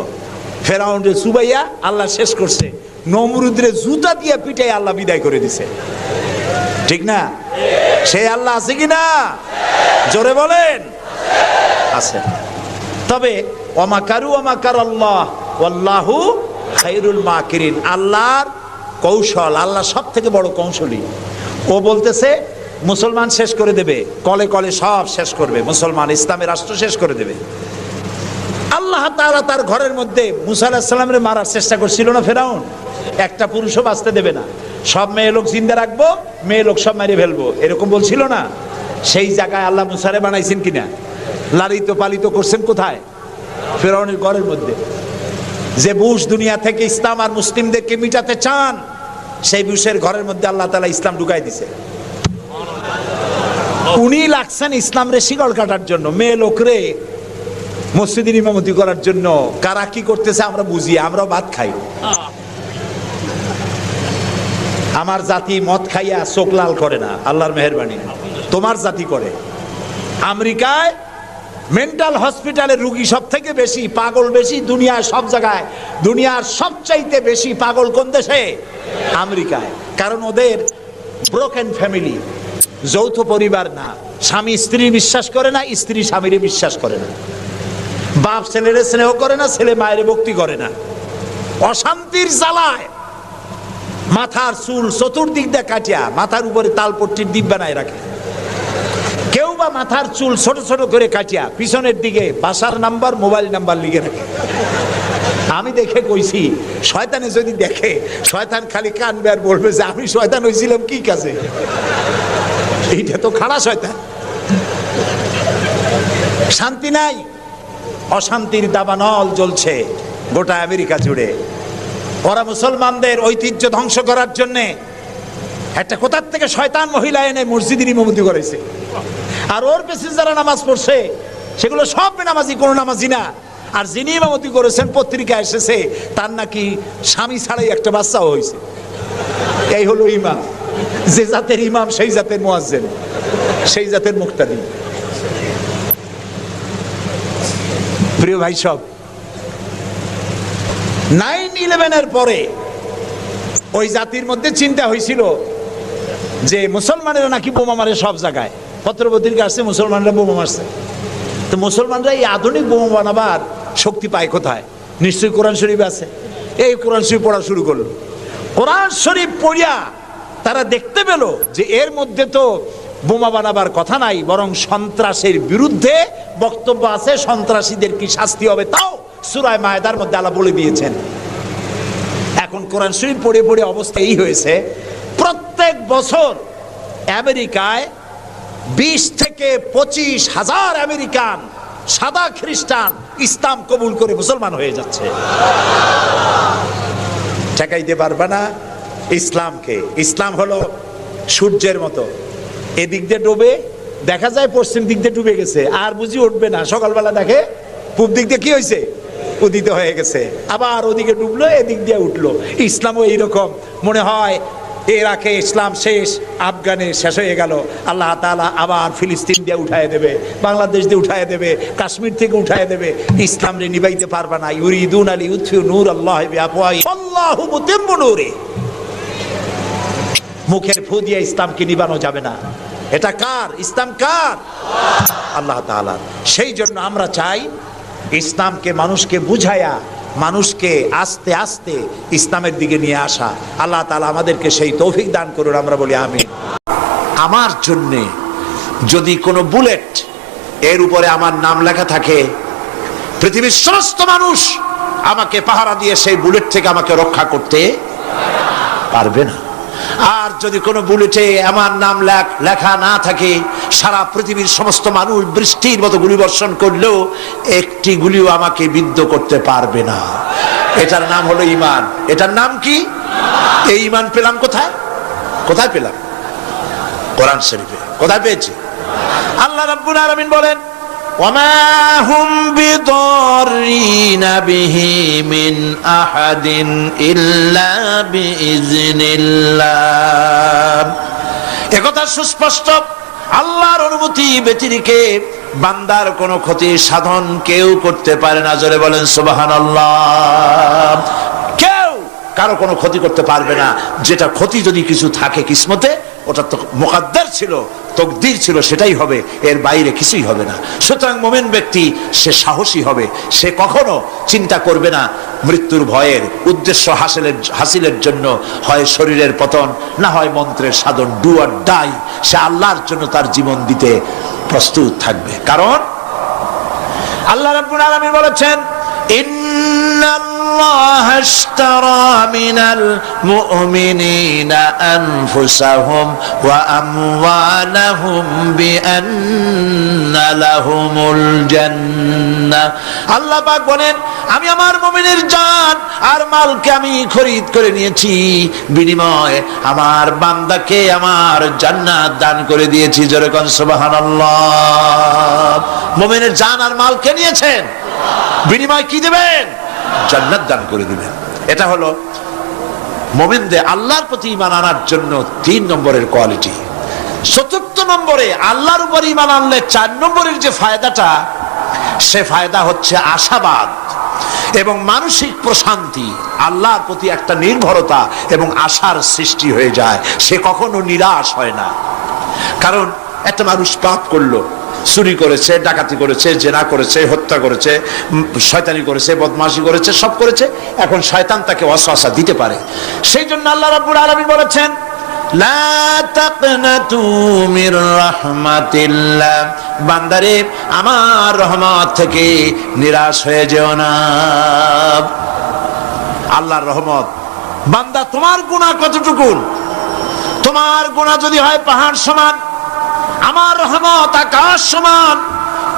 ফেরাউনরে চুবাইয়া আল্লাহ শেষ করছে, নমরুদরে জুতা দিয়ে পিটাই আল্লাহ বিদায় করে দিছে, ঠিক না? সেই আল্লাহ আছে কি না? জোরে বলেন, আছে। তবে ওয়ামাকারু ওয়ামাকার আল্লাহ ওয়াল্লাহু খায়রুল মাকিরিন, আল্লাহর কৌশল, আল্লাহ সব থেকে বড় কৌশলী। ও বলতেছে মুসলমান শেষ করে দেবে, কলে কলে সব শেষ করবে, মুসলমান ইসলামের রাষ্ট্র শেষ করে দেবে। আল্লাহ তাআলা তার ঘরের মধ্যে মুসা আলাইহিস সালামের মারার চেষ্টা করছিল না ফেরাউন? একটা পুরুষও বাঁচতে দেবে না, সব মেয়ে লোক জিন্দা রাখবো, মেয়ে লোক সব মেরে ফেলবো, এরকম বলছিল না? সেই জায়গায় আল্লাহ মুসারে বানাইছেন কিনা? লালিত পালিত করছেন কোথায়? ফেরাউনের ঘরের মধ্যে। যে বুশ দুনিয়া থেকে ইসলাম আর মুসলিমদেরকে মিটাতে চান, সেই বুশের ঘরের মধ্যে আল্লাহ তাআলা ইসলাম ঢুকাই দিছে। উনি লাগছেন ইসলাম রে শিকল কাটার জন্য, মেয়ে লোকরে মসজিদের ইমামতি করার জন্য। কারা কি করতেছে আমরা বুঝি, আমরাও ভাত খাই। আমার জাতি মদ খাইয়া চোখ লাল করে না, আল্লাহর মেহেরবানি। তোমার জাতি করে। আমেরিকায় মেন্টাল হসপিটালের রুগী সব থেকে বেশি, পাগল বেশি দুনিয়ার সব জায়গায়। দুনিয়ার সবচাইতে বেশি পাগল কোন দেশে? আমেরিকায়। কারণ ওদের ব্রোকেন ফ্যামিলি, যৌথ পরিবার না, স্বামী স্ত্রী বিশ্বাস করে না, স্ত্রী স্বামীরে বিশ্বাস করে না, বাপ ছেলেরে স্নেহ করে না, ছেলে মায়ের ভক্তি করে না। অশান্তির জ্বালায় মাথার চুল চতুর্দিক দিয়ে কাটিয়া মাথার উপরে তালপট্টির দ্বীপ বানায় রাখে। কেউ বা মাথার চুল ছোট ছোট করে কাটিয়া পিছনের দিকে বাসার নাম্বার, মোবাইল নাম্বার লিখে রাখে। আমি দেখে কইছি, শয়তানে যদি দেখে, শয়তান খালি কানবে আর বলবে যে আমি শয়তান হয়েছিলাম কি কাজে? এইটা তো খাড়া শয়তান। শান্তি নাই, অশান্তির দাবানল জ্বলছে গোটা আমেরিকা জুড়ে। ওরা মুসলমানদের ঐতিহ্য ধ্বংস করার জন্যে একটা কোথার থেকে শয়তান মহিলা এনে মসজিদের ইমামতি করেছে। আর ওর পেছনে যারা নামাজ পড়ছে সেগুলো সব বেনামাজি, কোনো নামাজি না। আর যিনি ইমামতি করেছেন পত্রিকা এসেছে তার নাকি স্বামী ছাড়াই একটা বাচ্চাও হয়েছে। এই হলো ইমাম। যে জাতের ইমাম সেই জাতের মুয়াজ্জিন, সেই জাতের মুক্তাদি। প্রিয় ভাই সব, 9/11-এর পরে ওই জাতির মধ্যে চিন্তা হয়েছিল যে মুসলমানেরা নাকি বোমা মারে সব জায়গায়। পত্রপত্রিকা আসছে মুসলমানরা বোমা মারছে। তো মুসলমানরা এই আধুনিক বোমা বানাবার শক্তি পায় কোথায়? নিশ্চয়ই কোরআন শরীফ আছে। এই কোরআন শরীফ পড়া শুরু করলো। কোরআন শরীফ পড়িয়া তারা দেখতে পেল যে এর মধ্যে তো বোমা বানাবার কথা নাই, বরং সন্ত্রাসের বিরুদ্ধে বক্তব্য আছে, সন্ত্রাসীদের কি শাস্তি হবে তাও সূরা মায়েদার মধ্যে আল্লাহ বলে দিয়েছেন। এখন কোরআন শরীফ পড়ে পড়ে অবস্থা এই হয়েছে, প্রত্যেক বছর আমেরিকায় 20 থেকে 25 হাজার আমেরিকান সাদা খ্রিস্টান ইসলাম কবুল করে মুসলমান হয়ে যাচ্ছে। ঠেকাইতে পারবে না ইসলামকে। ইসলাম হলো সূর্যের মতো, এদিক দিয়ে ডুবে দেখা যায় পশ্চিম দিক দিয়ে ডুবে গেছে, আর বুঝি উঠবে না। সকালবেলা দেখে পূব দিক দিয়ে কি হয়েছে, উদিত হয়ে গেছে, আবার ওদিকে ডুবলো, এদিক দিয়ে উঠলো। ইসলামও এইরকম, মনে হয় ইরাকে ইসলাম শেষ, আফগানে শেষ হয়ে গেল, আল্লাহ তাআলা আবার ফিলিস্তিন দিয়ে উঠায় দেবে, বাংলাদেশ দিয়ে উঠায় দেবে, কাশ্মীর থেকে উঠায় দেবে। ইসলাম রে নিবাইতে পারবে না। ইউরিদুনা লিইউতফিউ নূরাল্লাহি বিআফওয়াহিহিম আল্লাহু মুতিম্মু নূরিহি। মুখের ফু দিয়ে ইসলামকে নিবানো যাবে না। এটা কার? ইসলাম কার? আল্লাহ তাআলার। সেই জন্য আমরা চাই ইসলামকে মানুষকে বুঝায়া, মানুষকে আস্তে আস্তে ইসলামের দিকে নিয়ে আসা। আল্লাহ তাআলা আমাদেরকে সেই তৌফিক দান করুন, আমরা বলি আমিন। আমার জন্য যদি কোনো বুলেট এর উপরে আমার নাম লেখা থাকে, পৃথিবীর সমস্ত মানুষ আমাকে পাহারা দিয়ে সেই বুলেট থেকে আমাকে রক্ষা করতে পারবে না। আর যদি কোনো বুলেটে আমার নাম লেখা না থাকে, সারা পৃথিবীর সমস্ত মানুষ বৃষ্টির মতো গুলি বর্ষণ করলেও একটি গুলিও আমাকে বিদ্ধ করতে পারবে না। এটার নাম হলো ঈমান। এটার নাম কি? এই ঈমান পেলাম কোথায়? কোথায় পেলাম? কোরআন শরীফে। কোথায় পেয়েছি? আল্লাহ রাব্বুল আলামিন বলেন, ওয়ামা হুম বিদরিনা বিহি মিন আহাদিন ইল্লা বিইজনিল্লাহ। একথা সুস্পষ্ট, আল্লাহর অনুমতি ব্যতিরেকে বান্দার কোনো ক্ষতি সাধন কেউ করতে পারে না। জোরে বলেন সুবহানাল্লাহ। কেউ কারো কোনো ক্ষতি করতে পারবে না। যেটা ক্ষতি যদি কিছু থাকে কিসমতে, ওটা তো মুকদ্দার ছিল, তকদির ছিল, সেটাই হবে, এর বাইরে কিছুই হবে না। সুতরাং মুমিন ব্যক্তি সে সাহসী হবে, সে কখনো চিন্তা করবে না মৃত্যুর ভয়ের। উদ্দেশ্য হাসিলের জন্য হয় শরীরের পতন, না হয় মন্ত্রের সাধন, ডু অর ডাই। সে আল্লাহর জন্য তার জীবন দিতে প্রস্তুত থাকবে। কারণ আল্লাহ রাব্বুল আলামিন বলেছেন, ইন্নাল্লাহা আশতারা মিনাল মুমিনিনা আনফুসাহুম ওয়া আমওয়ালাহুম বিআন্না লাহুমুল জান্নাহ। আল্লাহ পাক বলেন, আমি আমার মুমিনের জান আর মালকে আমি খরিদ করে নিয়েছি, বিনিময়ে আমার বান্দাকে আমার জান্নাত দান করে দিয়েছি। জোরে কোন সুবহানাল্লাহ। মুমিনের জান আর মালকে নিয়েছেন, বিনিময় কি দিবেন? জান্নাত দান করে দিবেন। এটা হলো মুমিনদের আল্লাহর প্রতি ঈমান আনার জন্য 3 নম্বরের কোয়ালিটি। 4th নম্বরে আল্লাহর উপর ঈমান আনলে 4 নম্বরের যে ফায়দাটা, সে ফায়দা হচ্ছে আশাবাদ এবং মানসিক প্রশান্তি। আল্লাহর প্রতি একটা নির্ভরতা এবং আশার সৃষ্টি হয়ে যায়। সে কখনো নিরাশ হয় না। কারণ একটা মানুষ পাপ করলো, চুরি করেছে, ডাকাতি করেছে, জেনা করেছে, হত্যা করেছে, শয়তানি করেছে, বদমাশি করেছে, সব করেছে। এখন শয়তান তাকে ওয়াসওয়াসা দিতে পারে। সেই জন্য আল্লাহ রাব্বুল আলামিন বলেছেন, লা তাকনাতু মির রাহমাতিল্লাহ। বান্দারে, আমার রহমত থেকে নিরাশ হয়ে যেও না। আল্লাহর রহমত। বান্দা, তোমার গুনাহ কতটুকু? তোমার গুনাহ যদি হয় পাহাড় সমান, আমার রহমত আকাশ সমান।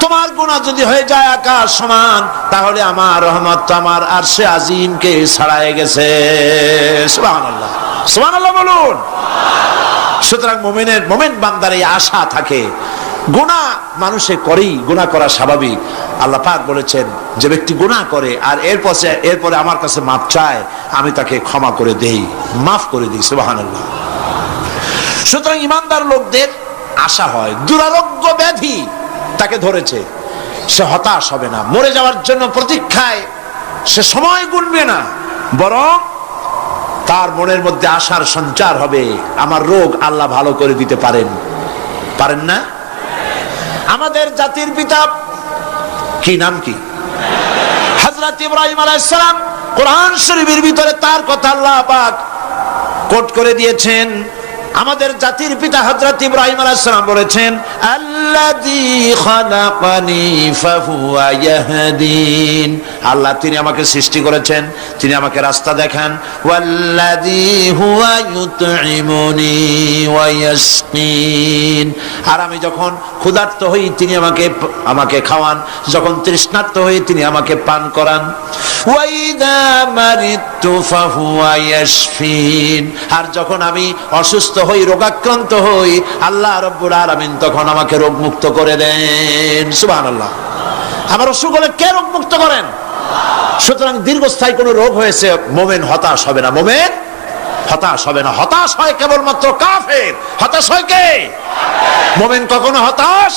তোমার গুনাহ যদি হয়ে যায় আকাশ সমান, তাহলে আমার রহমত তো আমার আরশে আজিমকে ছাড়ায় গেছে। সুবহানাল্লাহ, সুবহানাল্লাহ বলুন। সুতরাং মুমিন বান্দার এই আশা থাকে। গুনাহ মানুষে করেই, গুনাহ করা স্বাভাবিক। আল্লাহ পাক বলেছেন, যে ব্যক্তি গুনাহ করে আর এরপরে আমার কাছে মাফ চায়, আমি তাকে ক্ষমা করে দেই, মাফ করে দিই। সুবহানাল্লাহ। সুতরাং ইমানদার লোকদের আশা হয়, দুরারোগ্য ব্যাধি তাকে ধরেছে, সে হতাশ হবে না, মরে যাওয়ার জন্য প্রতীক্ষায় সে সময় গুনবে না, বরং তার মনের মধ্যে আশার সঞ্চার হবে, আমার রোগ আল্লাহ ভালো করে দিতে পারেন। পারেন না? আমাদের জাতির পিতা কি নাম কি? হযরত ইব্রাহিম আলাইহিস সালাম। কোরআন শরীফের ভিতরে তার কথা আল্লাহ পাক কোট করে দিয়েছেন, আমাদের জাতির পিতা হযরত ইব্রাহিম আলাইহিস সালাম বলেছেন, আল্লাযী খালাকানি ফাহুয়া ইয়াহদিন। আল্লাহ তিনি আমাকে সৃষ্টি করেছেন, তিনি আমাকে রাস্তা দেখান। ওয়াল্লাযী হুয়া ইউতঈমুনি ওয়া ইয়াসকিন। আর আমি যখন ক্ষুধার্ত হই তিনি আমাকে খাওয়ান, যখন তৃষ্ণার্ত হই তিনি আমাকে পান করান। ওয়া ইযা মারিদতু ফাহুয়া ইয়াশফিন। আর যখন আমি অসুস্থ হই, রোগাক্রান্ত হই, আল্লাহ রাব্বুল আলামিন তখন আমাকে রোগ মুক্ত করে দেন। সুবহানাল্লাহ। আমার অসুখ হলে কে রোগ মুক্ত করেন? সুতরাং দীর্ঘস্থায়ী কোনো রোগ হয়েছে, মুমিন হতাশ হবে না, মুমিন হতাশ হবে না। হতাশ হয় কেবলমাত্র কাফের। হতাশ হয় কে? মুমিন কখনো হতাশ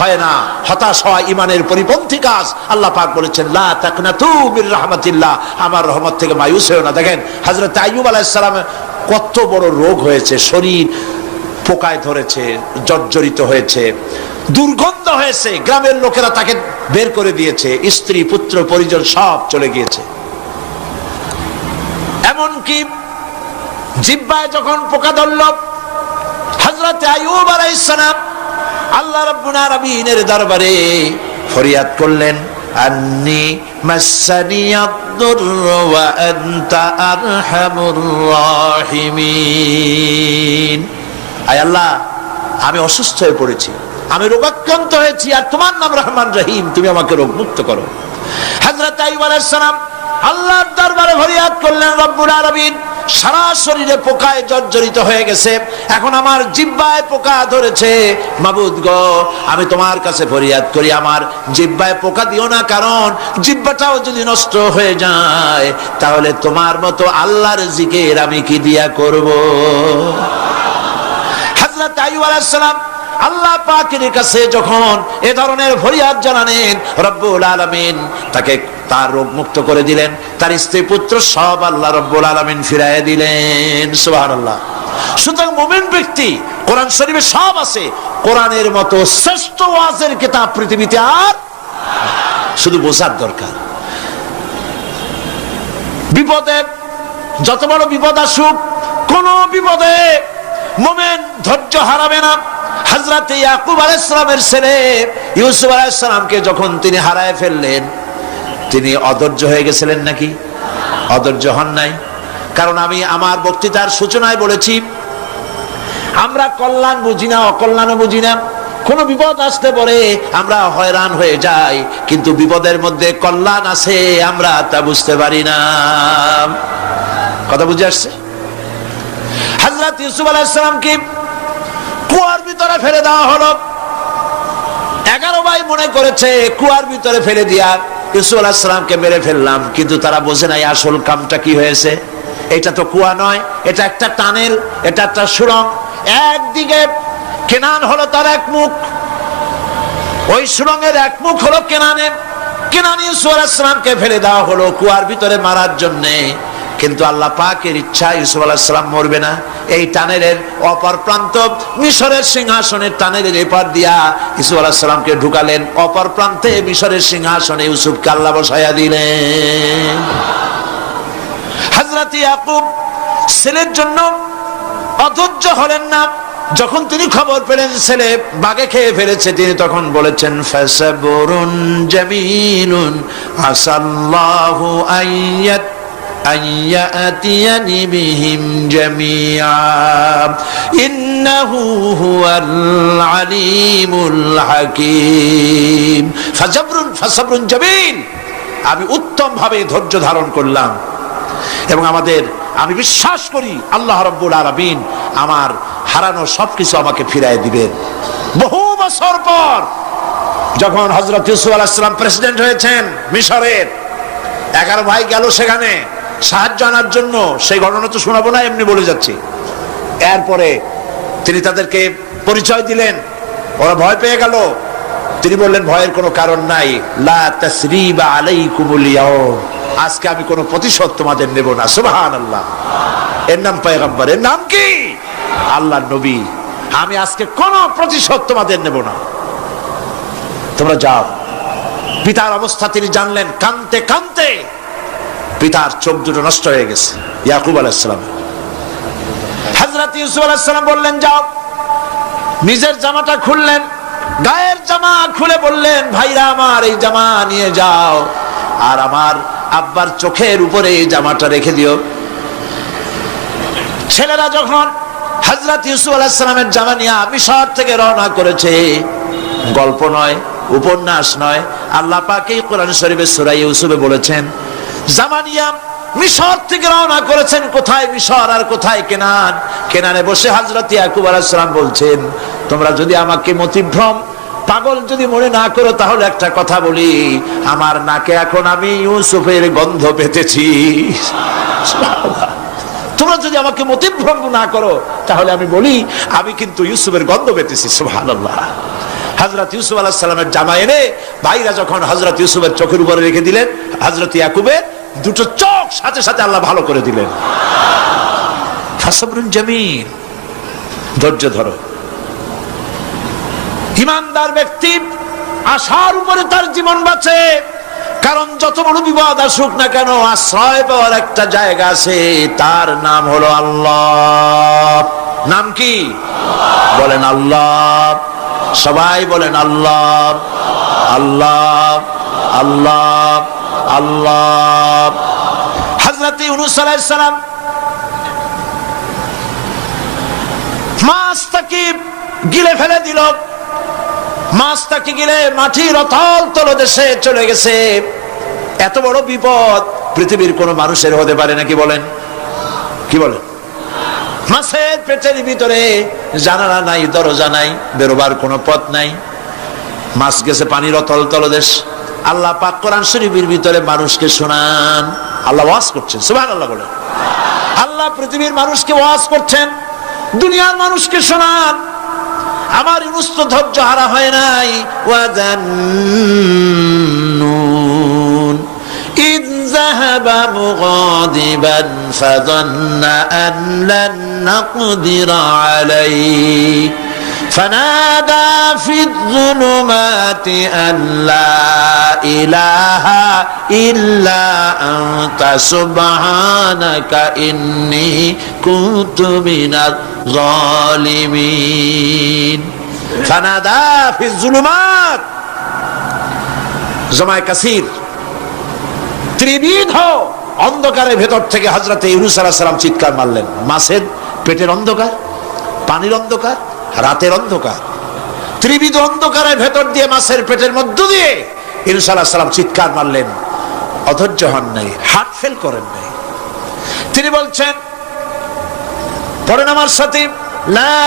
হয় না। হতাশ হয় ইমানের পরিপন্থী কাজ। আল্লাহ পাক বলেছেন, লা তাকনাতু মির রাহমাতিল্লাহ, আমার রহমত থেকে মায়ুস হয়ো না। দেখেন হযরত আইয়ুব আলাইহিস সালামের কত বড় রোগ হয়েছে, শরীর পোকায় ধরেছে, জর্জরিত হয়েছে, দুর্গন্ধ হয়েছে, গ্রামের লোকেরা তাকে বের করে দিয়েছে, স্ত্রী পুত্র পরিজন সব চলে গিয়েছে। এমনকি জিহ্বায় যখন পোকা ধরল, হযরত আইয়ুব আলাইহিস সালাম আল্লাহ রাব্বুল আলামিনের দরবারে ফরিয়াদ করলেন, আন্নী মাসানিয়াদ-দুররু ওয়া আনতা আরহামুর রাহিমিন। আয় আল্লাহ, আমি অসুস্থ হয়ে পড়েছি, আমি রোগাক্রান্ত হয়েছি, আর তোমার নাম রহমান রহিম, তুমি আমাকে রোগ মুক্ত করো। হযরত আইয়ুব আলাইহিস সালাম আল্লাহর দরবারে ফরিয়াদ করলেন, রব্বুল আলামিন সারা শরীরে পোকায় জর্জরিত হয়ে গেছে, এখন আমার জিহ্বায় পোকা ধরেছে, মাবুদ গো আমি তোমার কাছে ফরিয়াদ করি, আমার জিহ্বায় পোকা দিও না, কারণ জিহ্বাটাও যদি নষ্ট হয়ে যায় তাহলে তোমার মতো আল্লাহর জিকির আমি কি দিয়া করব। হযরত আইয়ুব আলাইহিস সালাম আল্লাহ পাকের কাছে যখন এ ধরনের ফরিয়াদ জানালেন, রব্বুল আলামিন তাকে তার রোগ মুক্ত করে দিলেন, তার স্ত্রী পুত্র সব আল্লাহ রব্বুল আলামিন ফিরাইয়া দিলেন। সুবহানাল্লাহ। সুতরাং মুমিন ব্যক্তি, কোরআন শরীফে সব আছে, কোরআনের মতো শ্রেষ্ঠ ওয়াজের কিতাব পৃথিবীতে আর শুধু বোঝার দরকার। বিপদে, যত বড় বিপদ আসুক, কোন বিপদে মুমিন ধৈর্য হারাবে না। হযরত ইয়াকুব আলাইহিস সালামের ছেলে ইউসুফ আলাইহিস সালামকে যখন তিনি হারায় ফেললেন, তিনি অধৈর্য হয়ে গেছিলেন নাকি? অধৈর্য হন নাই। কারণ আমি আমার বক্তৃতার সূচনায় বলেছি, আমরা কল্যাণ বুঝি না, অকল্যাণও বুঝি না। কোন বিপদ আসতে পরে আমরা হয়রান হয়ে যাই, কিন্তু বিপদের মধ্যে কল্যাণ আছে আমরা তা বুঝতে পারি না। কথা বুঝে আসছে? হযরত ইউসুফ আলাইহিস সালামকে কুয়ার ভিতরে ফেলে দেওয়া হলো। 11 ভাই মনে করেছে কুয়ার ভিতরে ফেলে দিয়া ইউসুফ আলাইহিস সালামকে মেরে ফেললাম, কিন্তু তারা বোঝে নাই আসল কামটা কি হয়েছে। এটা তো কুয়া নয়, এটা একটা টানেল, এটা একটা সুড়ঙ্গ। একদিকে কেনান হলো তার এক মুখ, ওই সুড়ঙ্গের এক মুখ হলো কেনানে। কেনান ইউসুফ আলাইহিস সালামকে ফেলে দেওয়া হলো কুয়ার ভিতরে মারার জন্যে, কিন্তু আল্লাহ পাকের ইচ্ছা ইউসুফ আলাইহিস সালাম মরবে না। এই টানেলের অপর প্রান্ত, মিশরের সিংহাসনের টানেলের এপার দিয়া ইউসুফ আলাইহিস সালামকে ঢুকালেন, অপর প্রান্তে মিশরের সিংহাসনে ইউসুফকে আল্লাহ বসাইয়া দিলেন। হযরত ইয়াকুব ছেলের জন্য অধৈর্য হলেন না। যখন তিনি খবর পেলেন ছেলে বাঘে খেয়ে ফেলেছে, তিনি তখন বলেছেন, ফাসাবরুন জামিলুন আসাল্লাহু আইয়াত আইয়াতিয়ানি বিহিম জামিআ ইন্নাহু হুয়াল আলিমুল হাকীম। ফাসাবরুন জামিল, আমি উত্তম ভাবে ধৈর্য ধারণ করলাম, এবং আমি বিশ্বাস করি আল্লাহ রাব্বুল আলামিন আমার হারানো সবকিছু আমাকে ফিরায় দিবেন। বহু বছর পর যখন হযরত ইউসুফ আলাইহিস সালাম প্রেসিডেন্ট হয়েছেন মিশরের, 11 ভাই গেল সেখানে সাহায্য আনার জন্য। সেই ঘটনা তো শোনাবো না, এমনি বলে যাচ্ছি। এরপরে তিনি তাদেরকে পরিচয় দিলেন, ওরা ভয় পেয়ে গেল। তিনি বললেন, ভয়ের কোনো কারণ নাই, লা তাসরিবা আলাইকুমুল ইয়াউম, আজকে আমি কোনো প্রতিশোধ তোমাদের নেব না। সুবহানাল্লাহ। এর নাম পয়গম্বর, এর নাম কি? আল্লাহর নবী। আমি আজকে কোনো প্রতিশোধ তোমাদের নেব না, তোমরা যাও। পিতার অবস্থা তিনি জানলেন, কাঁদতে কাঁদতে পিতার চোখ দুটো নষ্ট হয়ে গেছে, ইয়াকুব আলাইহিস সালাম। হযরত ইউসুফ আলাইহিস সালাম বললেন যাও। নিজের জামাটা খুললেন, গায়ের জামা খুলে বললেন ভাইরা আমার এই জামা নিয়ে যাও, আর আমার আব্বার চোখের উপরে এই জামাটা রেখে দিও। ছেলেরা যখন হযরত ইউসুফ আলাইহিস সালামের জামা নিয়ে মিশর থেকে রওনা করেছে, গল্প নয়, উপন্যাস নয়, আল্লাহ পাক এই কোরআন শরীফের সূরা ইউসুফে বলেছেন জামা নিয়ে মিশর থেকে রওনা করেছেন। কোথায় মিশর আর কোথায় কেনান? কেনানে বসে হযরত ইয়াকুব আলাইহিস সালাম বলছেন তোমরা যদি আমাকে মতিভ্রম পাগল যদি মনে না করো তাহলে একটা কথা বলি, আমার নাকে এখন আমি ইউসুফের গন্ধ পেতেছি। তোমরা যদি আমাকে মতিভ্রম না করো তাহলে আমি বলি আমি কিন্তু ইউসুফের গন্ধ পেতেছি। সুবহানাল্লাহ। হযরত ইউসুফ আলাইহিস সালামের জামা এনে ভাইরা যখন হযরত ইউসুফের চোখের উপরে রেখে দিলেন, হযরত ইয়াকুবের দুটো চোখ সাথে সাথে আল্লাহ ভালো করে দিলেন। ফাসবরুন জামিল, ধৈর্য ধরো। ঈমানদার ব্যক্তি আশার উপরে তার জীবন বাঁচে, কারণ যত বড় বিপদ আসুক না কেন আশ্রয় পাওয়ার একটা জায়গা আছে, তার নাম হলো আল্লাহ। নাম কি? বলেন আল্লাহ। সবাই বলেন আল্লাহ আল্লাহ আল্লাহ আল্লাহ। হযরত ইউনূস আলাইহিস সালাম মাছটাকে গিলে ফেলে দিল, মাছটাকে গিলে মাটির অতল তলদেশে চলে গেছে। এত বড় বিপদ পৃথিবীর কোন মানুষের হতে পারে নাকি? বলেন, কি বলেন? মাছের পেটের ভিতরে জানালা নাই, দরজা নাই, বেরোবার কোনো পথ নাই, মাছ গেছে পানির অতল তলদেশ। আল্লাহ পাক কোরআন শরীফের ভিতরে মানুষকে শোনান, আল্লাহ ওয়াজ করছেন। সুবহানাল্লাহ বলেন। আল্লাহ পৃথিবীর মানুষকে ওয়াজ করছেন, দুনিয়ার মানুষকে শোনান। আমার ইউনূস তো ধৈর্য হারা হয় নাই। ওয়াযান্নুন ইয যাহাবা মুগাদিবান ফাযান্না আন লান নাকদিরা আলাইহি فنادى في الظلمات أن لا إله إلا أنت سبحانك إني كنت من الظالمين فنادى في الظلمات জমায়ে কাসির ত্রিবিধ অন্ধকারের ভেতর থেকে হযরত ইউনূস আলাইহিস সালাম চিৎকার মারলেন। মাছের পেটের অন্ধকার, পানির অন্ধকার, রাতের অন্ধকার, ত্রিবিধ অন্ধকারের ভেতর দিয়ে মাছের পেটের মধ্য দিয়ে ইউনূস আলাইহিস সালাম চিৎকার মারলেন। অধৈর্য হন নাই, হার্ট ফেল করেন নাই। তিনি বলছেন, পড়েন আমার সাথে, লা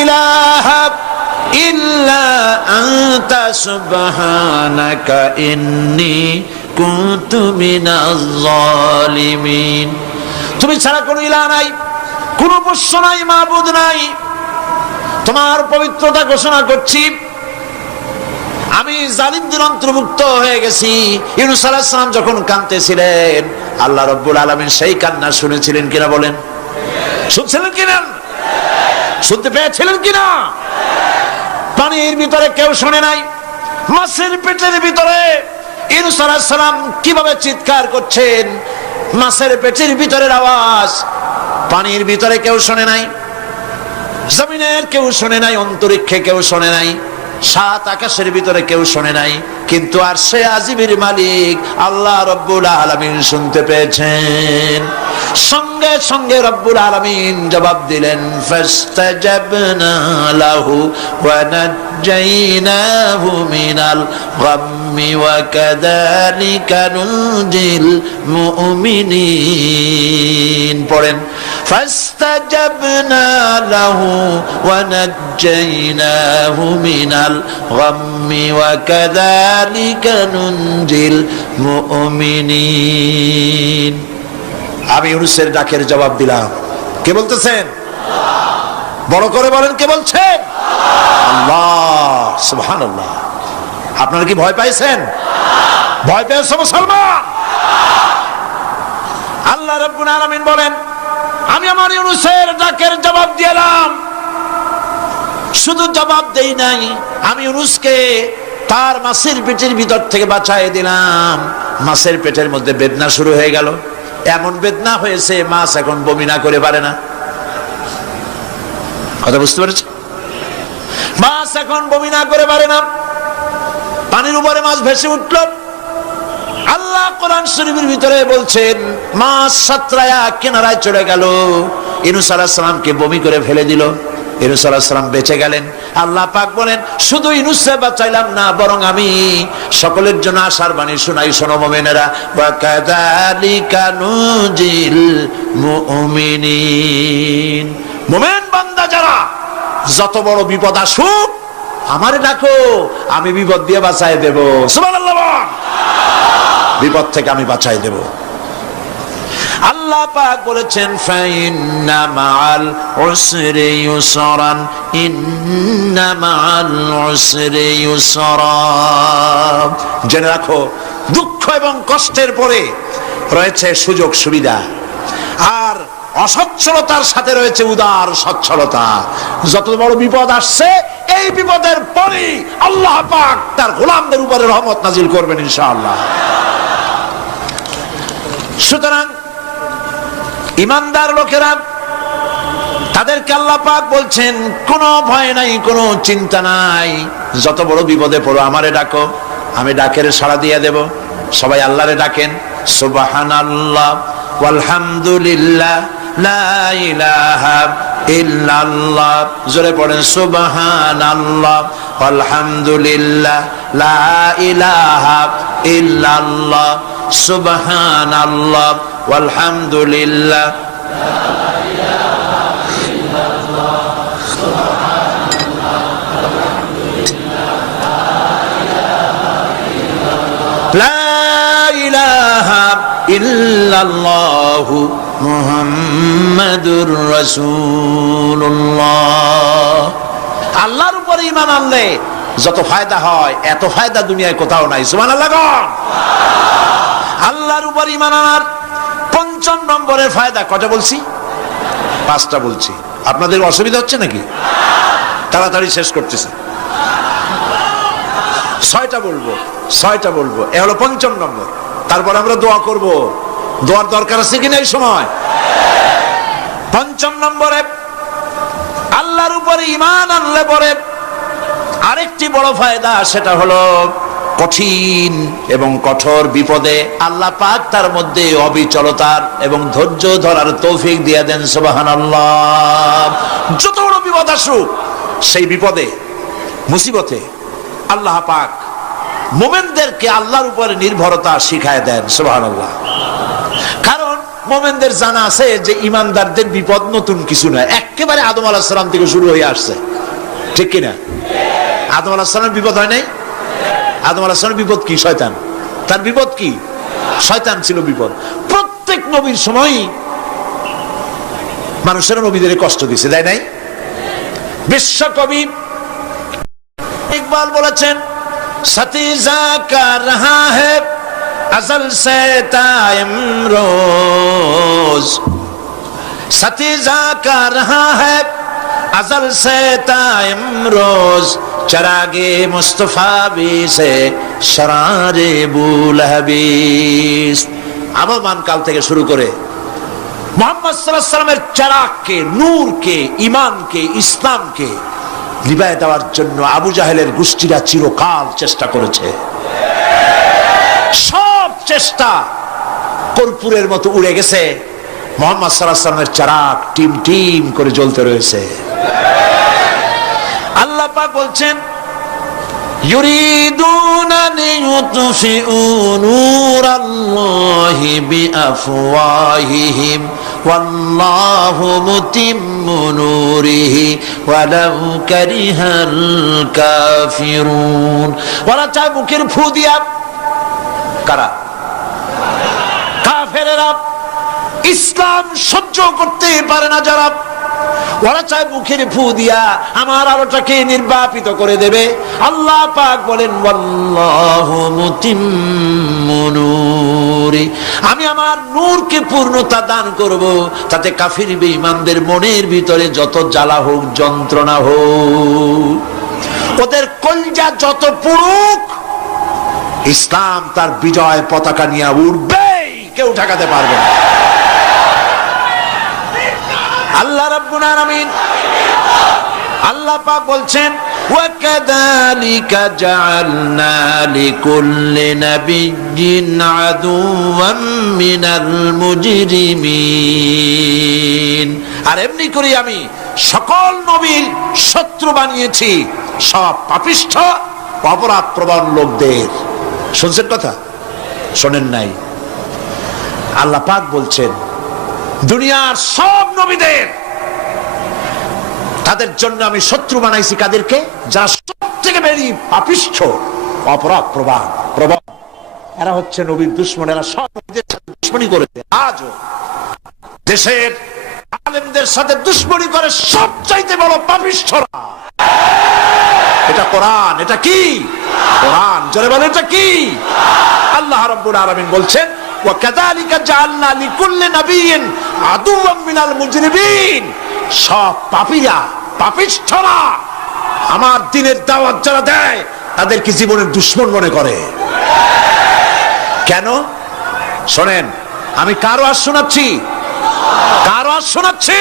ইলাহা ইল্লা আনতা সুবহানাকা ইন্নী কুনতু মিনাজ জালিমিন। তুমি ছাড়া কোনো ইলাহ নাই, কোনো পোষ্য নাই, মাবুদ নাই। তোমার পবিত্রতা ঘোষণা করছি, আমি জালিমদের অন্তর্ভুক্ত হয়ে গেছি। ইউনূস আলাইহিস সালাম যখন কাঁদতেছিলেন, আল্লাহ রাব্বুল আলামিন সেই কান্না শুনেছিলেন কিনা? বলেন, শুনছিলেন কিনা? শুনতে পেয়েছিলেন কিনা? পানির ভিতরে কেউ শোনে নাই, মাছের পেটের ভিতরে ইউনূস আলাইহিস সালাম কিভাবে চিৎকার করছেন, মাছের পেটের ভিতরের আওয়াজ পানির ভিতরে কেউ শোনে নাই, জমিনের কেউ শোনে নাই, অন্তরিক্ষে কেউ শোনে নাই, সাত আকাশের ভিতরে কেউ শোনে নাই, কিন্তু আরশে আজিমের মালিক আল্লাহ রাব্বুল আলামিন শুনতে পেয়েছেন। সঙ্গে সঙ্গে রব্বুল আলামিন জবাব দিলেন, ফাস্তাজাবনা লাহু ওয়া নাজ্জাইনাহু মিনাল গাম্মি ওয়া কাযালিকা নুনজিল মুমিনিন। পড়েন, ফাস্তাজাবনা লাহু ওয়া নাজ্জাইনাহু মিনাল গাম্মি ওয়া কাযালিকা নুনজিল মুমিনিন। আমি ইউনূসের ডাকের জবাব দিলাম। কে বলতেছেন? বড় করে বলেন, কে বলছেন? আল্লাহ। সুবহানাল্লাহ। আপনারা কি ভয় পাইছেন? ভয় পেয়েছে মুসলমান? আল্লাহ রাব্বুল আলামিন বলেন, আমি আমার ইউনূসের ডাকের জবাব দিলাম। শুধু জবাব দেই নাই, আমি ইউনূসকে তার মাছের পেটের ভিতর থেকে বাঁচায় দিলাম। মাছের পেটের মধ্যে বেদনা শুরু হয়ে গেল, এমন বেদনা হয়েছে মাছ এখন বমি না করে পারে না। কথা বুঝতে পেরেছ? মাছ এখন বমি না করে পারে না, পানির উপরে মাছ ভেসে উঠল। আল্লাহ কোরআন শরীফের ভিতরে বলছেন মাছ সাতরায়া কিনারায় চলে গেল, ইউনূস আলাইহিস সালামকে বমি করে ফেলে দিল। ইউনূস আলাইহিস সালাম বেঁচে গেলেন। আল্লাহ পাক বলেন শুধু ইউনূসকে বাঁচাইলাম না, বরং আমি সকলের জন্য আশার বাণী শোনাই, শোনো মুমিনেরা, ওয়া কাযালিকা নুজিল মুমিনিন। মুমিন বান্দা যারা, যত বড় বিপদ আসুক আমারে ডাকো, আমি বিপদ দিয়ে বাঁচাই দেব। সুবহানাল্লাহ, বিপদ থেকে আমি বাঁচাই দেব। আল্লাহ পাক বলেছেন ফাইন্না মাআল উসরি ইউসরান, ইন্না মাআল উসরি ইউসরা। জেনে রাখো দুঃখ এবং কষ্টের পরে রয়েছে সুযোগ সুবিধা, আর অসচ্ছলতার সাথে রয়েছে উদার সচ্ছলতা। যত বড় বিপদ আসছে এই বিপদের পরে আল্লাহ পাক তার গোলামদের উপরে রহমত নাজিল করবেন ইনশাআল্লাহ। সুতরাং ইমানদার লোকেরা, তাদেরকে আল্লাহ পাক বলছেন কোনো ভয় নাই, কোনো চিন্তা নাই, যত বড় বিপদে পড়ো আমারে ডাকো, আমি ডাকের সাড়া দিয়ে দেব। সবাই আল্লাহরে ডাকেন, সুবহানাল্লাহ ওয়ালহামদুলিল্লাহ লা ইলাহা ইল্লাল্লাহ। জোরে পড়েন সুবহানাল্লাহ ওয়ালহামদুলিল্লাহ লা ইলাহা ইল্লাল্লাহ, সুবহানাল্লাহ ওয়ালহামদুলিল্লাহ লা ইলাহা ইল্লাল্লাহু মুহাম্মাদুর রাসূলুল্লাহ। আল্লাহর উপরে ঈমান আনলে যত ফায়দা হয় এত ফায়দা দুনিয়ায় কোথাও নাই। সুবহানাল্লাহ। আল্লাহর উপর ঈমান আনার ৫ম নম্বরের ফায়দা কয়টা বলছি? 5টা বলছি। আপনাদের অসুবিধা হচ্ছে নাকি? তাড়াতাড়ি শেষ করতেছি। 6টা বলবো, এ হলো ৫ম নম্বর। তারপর আমরা দোয়া করব। দোয়ার দরকার আছে কিনা এই সময়? ৫ম নম্বরে আল্লাহর উপরে ঈমান আনলে পরে আরেকটি বড় ফায়দা, সেটা হলো কঠিন এবং কঠোর বিপদে আল্লাহ পাক তার মধ্যে অবিচলতার এবং ধৈর্য ধরার তৌফিক দিয়ে দেন। সুবহানাল্লাহ। যত বড় বিপদ আসুক সেই বিপদে মুসিবতে আল্লাহ পাক মুমিনদেরকে আল্লাহর উপরে নির্ভরতা শিখায় দেন। সুবহানাল্লাহ। কারণ মুমিনদের জানা আছে যে ইমানদারদের বিপদ নতুন কিছু নয়, একেবারে আদম আলাইহিস সালাম থেকে শুরু হয়ে আসছে, ঠিক কিনা? আদম আলাইহিস সালামের বিপদ হয় নাই? আদম আলাইহিস সালামের বিপদ কি? শয়তান। তার বিপদ কি? শয়তান ছিল বিপদ। প্রত্যেক নবীর সময়ই মানুষেরা নবীদের কষ্ট দিয়েছে, তাই নাই? বিশ্বকবি ইকবাল বলেছেন সতীজা কা রহা হ্যায় अज़ल से ताइम रोज, सतीजा का रहा है अज़ल से ताइम रोज, चरागे मुस्तफा भी से शरारे बुलहबीस। আগমন কাল থেকে শুরু করে মুহাম্মদ সাল্লাল্লাহু আলাইহি ওয়াসাল্লামের চারাগকে, নূরকে, ঈমানকে, ইসলামকে নিভায়ে দেওয়ার জন্য আবু জাহেলের গোষ্ঠীরা চিরকাল চেষ্টা করেছে। সব চেষ্টা কর্পূরের মতো উড়ে গেছে, মুহাম্মদ সাল্লাল্লাহু আলাইহি ওয়াসাল্লামের চারাগ টিম টিম করে জ্বলতে রয়েছে। আল্লাহ পাক বলছেন ইউরিদুনা লিইউতফিউ নূরাল্লাহি বিআফওয়াহিহিম ওয়াল্লাহু মুতিম্মু নূরিহি ওয়ালাউ কারিহাল কাফিরুন। ওরা চায় মুখের ফু দিয়া, কারা? কাফেরেরা, ইসলাম সহ্য করতে পারে না যারা, ওরা চায় মুখের ফু দিয়া আমার আলোটাকে নির্বাপিত করে দেবে। আল্লাহ পাক বলেন ওয়াল্লাহু মুতিম্মু নূরি, আমি আমার নূরকে পূর্ণতা দান করব, তাতে কাফির বেঈমানদের মনের ভিতরে যত জ্বালা হোক, যন্ত্রণা হোক, ওদের কলজা যত পুরুক, ইসলাম তার বিজয় পতাকা নিয়ে উঠবে, কেউ ঠেকাতে পারবে না। আল্লাহ রাব্বুল আলামিন আল্লাহ পাক বলছেন ওয়াকাযালিকা জাআলনা লিকুল্লি নাবিয়্যিন আদুওয়াম মিনাল মুজরিমিন, আর এমনি করে আমি সকল নবীর শত্রু বানিয়েছি সব পাপিষ্ঠ অপরাধ প্রবণ লোকদের। শুনছেন কথা? শোনেন নাই? আল্লাহ পাক বলছেন দুনিয়ার সব নবীদের তাদের জন্য আমি শত্রু বানাইছি। কাদেরকে? যারা সব থেকে বেশি পাপিষ্ঠ অপরাধ প্রবণ। এরা হচ্ছে নবীর দুশমন। এরা সব নবীদের সাথে দুশমনি করেছে। আজও দেশের আলেমদের সাথে দুশমনি করে সবচাইতে বড় পাপিষ্ঠরা। এটা কোরআন। এটা কি? কোরআন। জোরে বলেন এটা কি? আল্লাহ রাব্বুল আলামিন বলছেন ওয়াকাযালিকা জাআলনা লিকুল্লি নাবিয়্যিন আদুওয়াম মিনাল মুজরিমিন, সব পাপীরা পাপিষ্ঠরা আমার দ্বীনের দাওয়াত যারা দেয় তাদেরকে জীবনের দুশমন মনে করে। কেন? শোনেন, আমি কারো আওয়াজ শোনাচ্ছি? কারো আওয়াজ শোনাচ্ছি?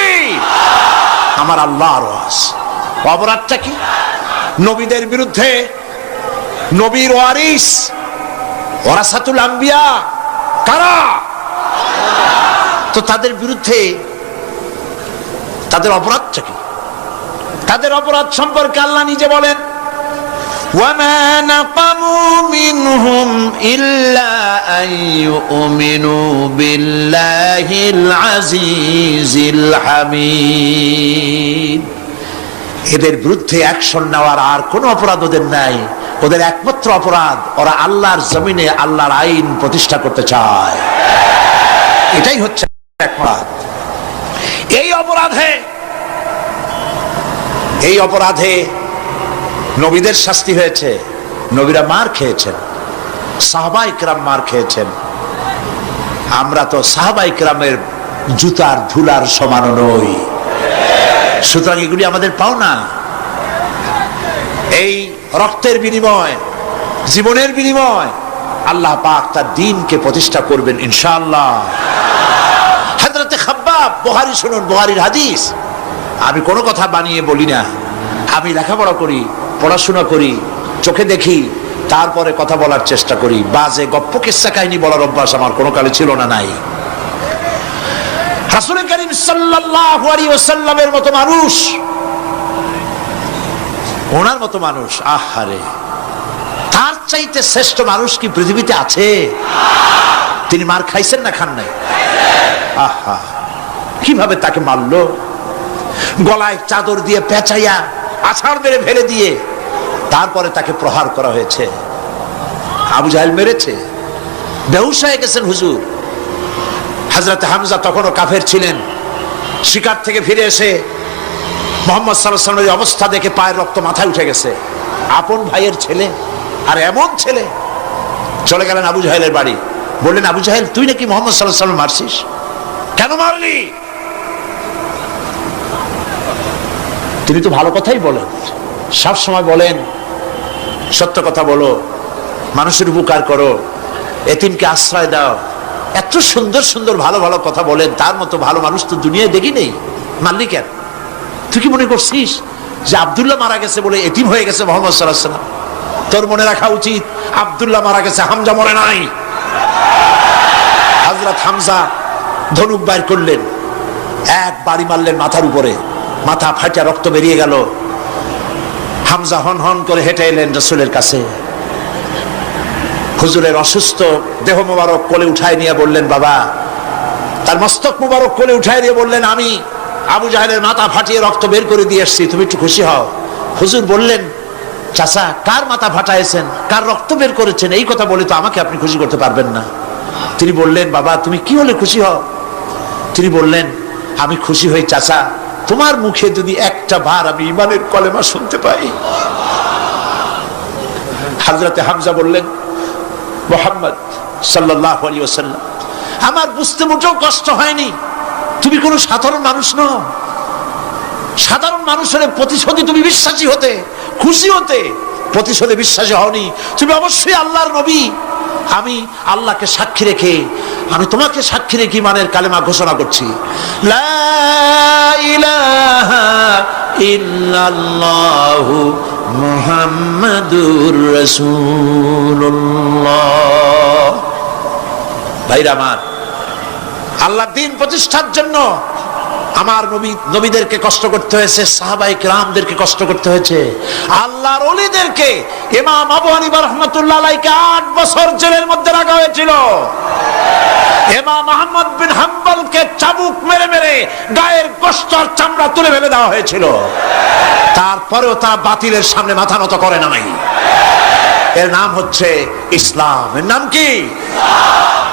আমার আল্লাহর আওয়াজ। অপরাধটা কি? নবীদের বিরুদ্ধে, নবীর ওয়ারিস ওয়ারাসাতুল আম্বিয়া কারা, তো তাদের বিরুদ্ধে তাদের অপরাধটা কি? তাদের অপরাধ সম্পর্কে আল্লাহ নিজে বলেন ওয়ামা নাকামু মিনহুম ইল্লা আন ইউমিনু বিল্লাহিল আজিজিল হামিদ। এদের বিরুদ্ধে অ্যাকশন নেওয়ার আর কোনো অপরাধ ওদের নাই। ওদের একমাত্র অপরাধ ওরা আল্লাহর জমিনে আল্লাহর আইন প্রতিষ্ঠা করতে চায়। এটাই হচ্ছে অপরাধ। এই অপরাধে নবীদের শাস্তি হয়েছে। নবীরা মার খেয়েছেন, সাহাবায়ে কেরাম মার খেয়েছেন। আমরা তো সাহাবায়ে কেরামের জুতার ধুলার সমান নই, সুতরাং এগুলি আমাদের পাওনা। এই রক্তের বিনিময়, জীবনের বিনিময় আল্লাহ পাক তার দ্বীনকে প্রতিষ্ঠা করবেন ইনশাআল্লাহ। হযরতে খাব্বাব, বুখারী শুনুন, বুখারীর হাদিস। আমি কোনো কথা বানিয়ে বলি না। আমি লেখাপড়া করি, পড়াশোনা করি, চোখে দেখি, তারপরে কথা বলার চেষ্টা করি। বাজে গপ্প কিস্সা কাহিনী বলার অভ্যাস আমার কোনো কালে ছিল না, নাই। রাসূল করিম সাল্লাল্লাহু আলাইহি ওয়াসাল্লামের মতো মানুষ, ওনার মতো মানুষ, আহারে, তার চাইতে শ্রেষ্ঠ মানুষ কি পৃথিবীতে আছে? তিনি মার খাইছেন না খান নাই? আহা, কিভাবে তাকে মারলো! গলায় চাদর দিয়ে পেঁচাইয়া আছাড় মেরে ফেলে দিয়ে তারপরে তাকে প্রহার করা হয়েছে। আবু জাহেল মেরেছে, বেহুশ হয়ে গেছেন হুজুর। হযরত হামজা তখনও কাফের ছিলেন। শিকার থেকে ফিরে এসে মুহাম্মদ সাল্লাল্লাহু আলাইহি ওয়াসাল্লামের অবস্থা দেখে পায়ের রক্ত মাথায় উঠে গেছে। আপন ভাইয়ের ছেলে, আর এমন ছেলে। চলে গেলেন আবু জাহেলের বাড়ি, বললেন আবু জাহেল, তুই নাকি মুহাম্মদ সাল্লাল্লাহু আলাইহি ওয়াসাল্লাম মারছিস? কেন মারলি? তিনি তো ভালো কথাই বলেন, সব সময় বলেন সত্য কথা বলো, মানুষের উপকার করো, এতিমকে আশ্রয় দাও। এত সুন্দর সুন্দর ভালো ভালো কথা বলেন, তার মতো ভালো মানুষ তো দুনিয়ায় দেখি নেই। মারলি কেন? তুই কি মনে করছিস যে আব্দুল্লাহ মারা গেছে বলে এতিম হয়ে গেছে মুহাম্মদ সাল্লাল্লাহু আলাইহি ওয়াসাল্লাম? তোর মনে রাখা উচিত আব্দুল্লাহ মারা গেছে, হামজা মরে নাই। হযরত হামজা ধনুক বাইর করলেন, এক বাড়ি মারলেন মাথার উপরে, মাথা ফাটা রক্ত বেরিয়ে গেল। হামজা হন হন করে হেঁটে এলেন রাসূলের কাছে। হুজুরের অসুস্থ দেহ মোবারক কোলে উঠায় নিয়ে বললেন, বাবা, তার মস্তক মোবারক কোলে উঠায় নিয়ে বললেন, আমি আবু জাহেলের মাথা ফাটিয়ে রক্ত বের করে দিয়ে এসেছি, তুমি একটু খুশি হও। হুজুর বললেন, চাচা, কার মাথা ফাটাইছেন, কার রক্ত বের করেছেন, এই কথা বলে তো আমাকে আপনি খুশি করতে পারবেন না। তিনি বললেন, বাবা, তুমি কি হলে খুশি হও? তিনি বললেন, আমি খুশি হই চাচা, তোমার মুখে যদি একটা বার আমি ঈমানের কলেমা শুনতে পাই। হযরতে হামজা বললেন, মুহাম্মদ সাল্লাল্লাহু আলাইহি ওয়াসাল্লাম, আমার বুঝতে মোটেও কষ্ট হয়নি, তুমি কোনো সাধারণ মানুষ নও। সাধারণ মানুষের প্রতিশোধে তুমি বিশ্বাসী হতে, খুশি হতে, প্রতিশোধে বিশ্বাসী হওনি। তুমি অবশ্যই আল্লাহর নবী। আমি আল্লাহকে সাক্ষী রেখে, আমি তোমাকে সাক্ষী রেখে ঈমানের কালেমা ঘোষণা করছি, লা ইলাহা ইল্লাল্লাহু মুহাম্মাদুর রাসূলুল্লাহ। ভাইরা আমার, আল্লাহর দ্বীন প্রতিষ্ঠার জন্য আমার নবীদেরকে কষ্ট করতে হয়েছে, সাহাবায়ে কেরামদেরকে কষ্ট করতে হয়েছে, আল্লাহর ওলিদেরকে, ইমাম আবু হানিফা রাহমাতুল্লাহ আলাইহিকে 8 বছর জেলের মধ্যে রাখা হয়েছিল। ইমাম আহমদ বিন হাম্বলকে চাবুক মেরে মেরে গায়ের গোশত আর চামড়া তুলে ফেলে দেওয়া হয়েছিল। তারপরেও তারা বাতিলের সামনে মাথা নত করে নাই। এর নাম হচ্ছে ইসলাম। এর নাম কি?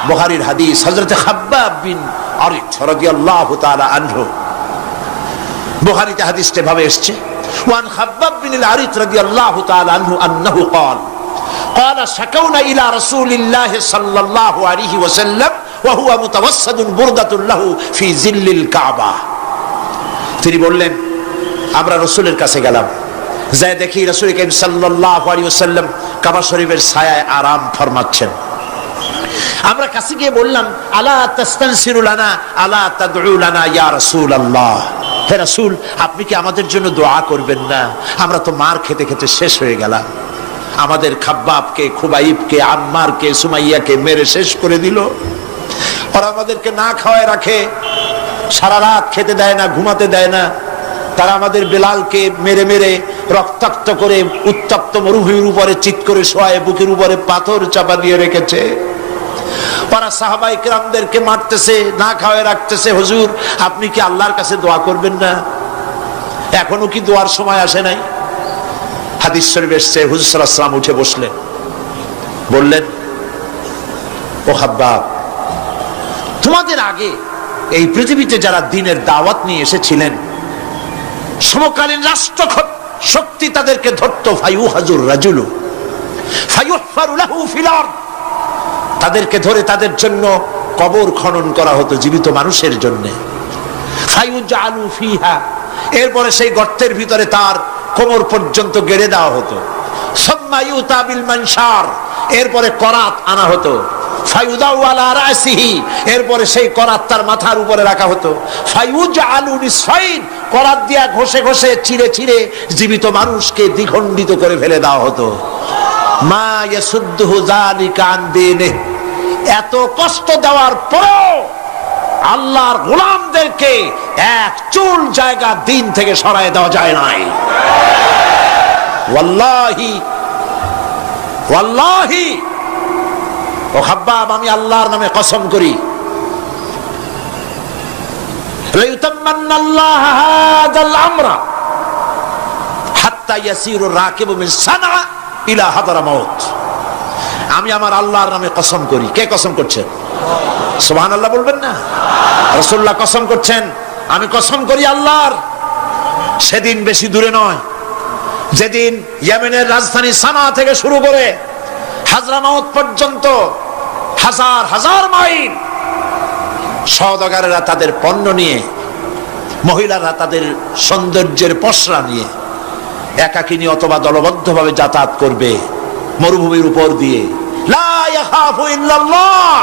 বুখারীর হাদিস, হযরত খাব্বাব বিন আরিত রাদিয়াল্লাহু তাআলা আনহু, বুখারীতে হাদিসটা ভাবে এসেছে, ওয়ান খাব্বাব বিন আরিত রাদিয়াল্লাহু তাআলা আনহু আন্নাহু قال قال شكونا الى رسول الله صلى الله عليه وسلم وهو متوسد بردة له في ظل الكعبة। তিনি বললেন, আমরা রাসূলের কাছে গেলাম, যাই দেখি রাসূল করিম সাল্লাল্লাহু আলাইহি ওয়াসাল্লাম কাবা শরীফের ছায়ায় আরাম ফরমাচ্ছেন। আমরা কাছে গিয়ে বললাম, আলা তাস্তানসিরু লানা আলা তাদউ লানা ইয়া রাসূলুল্লাহ, হে রাসূল, আপনি কি আমাদের জন্য দোয়া করবেন না? আমরা তো মার খেতে খেতে শেষ হয়ে গেলাম। আমাদের খাব্বাবকে, খুবাইবকে, আম্মারকে, সুমাইয়াকে মেরে শেষ করে দিল। ওরা আমাদেরকে না খাওয়ায় রাখে, সারা রাত খেতে দেয় না, ঘুমাতে দেয় না। তারা আমাদের বেলালকে মেরে মেরে রক্তাক্ত করে উত্তপ্ত মরুভূমির উপরে চিৎ করে শোয়ায়, বুকের উপরে পাথর চাপা দিয়ে রেখেছে। ওরা সাহাবায়ে কেরামদেরকে মারতেছে, না খাওয়ায় রাখতেছে। হুজুর, আপনি কি আল্লাহর কাছে দোয়া করবেন না? এখনো কি দোয়ার সময় আসে নাই? হাদিস শরীফ এসেছে, হুজুর সাল্লাল্লাহু আলাইহি ওয়াসাল্লাম উঠে বসলেন, বললেন, ও খাব্বাব, তোমাদের আগে এই পৃথিবীতে যারা দ্বীনের দাওয়াত নিয়ে এসেছিলেন, সমকালীন রাষ্ট্র শক্তি তাদেরকে ধরতো, ফায়ুহাজুর রাজুলু ফায়ুহফারু লাহু ফিল আরদ, তাদেরকে ধরে তাদের জন্য কবর খনন করা হতো জীবিত মানুষের জন্য। ফায়ুজআলু ফিহা, এরপরে সেই গর্তের ভিতরে তার কোমর পর্যন্ত গেড়ে দেওয়া হতো। সুম্মা ইউতা বিল মানশার, এরপরে করাত আনা হতো। ফায়ুদাউ আলা রাসিহি, এরপরে সেই করাত তার মাথার উপরে রাখা হতো। ফায়ুজআলু নিসফাইন, করাত দিয়া ঘষে ঘষে চিরে চিরে জীবিত মানুষকে দ্বিখণ্ডিত করে ফেলে দেওয়া হতো। মা ইয়াসুদ্দুহু যালিকা আন দীনিহি, এত কষ্ট দেওয়ার পরেও আল্লাহর গোলামদেরকে এক চুল জায়গা দিন থেকে সরায় দেওয়া যায় নাই। ওয়াল্লাহি ওয়াল্লাহি, ও খাব্বাব, আমি আল্লাহর নামে কসম করি, লাইউতাম্মান্নাল্লাহু হাযাল আমরা হাত্তা ইয়াসিরু রাকিবু মিন সানআ ইলা হাদরামাউত। আমি আমার আল্লাহর নামে কসম করি। কে কসম করছেন? সুবহানাল্লাহ বলবেন না? রাসূলুল্লাহ কসম করছেন, আমি কসম করি আল্লাহর, সেদিন বেশি দূরে নয় যেদিন ইয়েমেনের রাজধানী সানা থেকে শুরু করে হাজরামাউত পর্যন্ত হাজার হাজার মাইল সওদাগরেরা তাদের পণ্য নিয়ে, মহিলারা তাদের সৌন্দর্যের পসরা নিয়ে একাকিনী অথবা দলবদ্ধভাবে যাতায়াত করবে মরুভূমির উপর দিয়ে। লা ইয়াখাফু ইল্লাল্লাহ,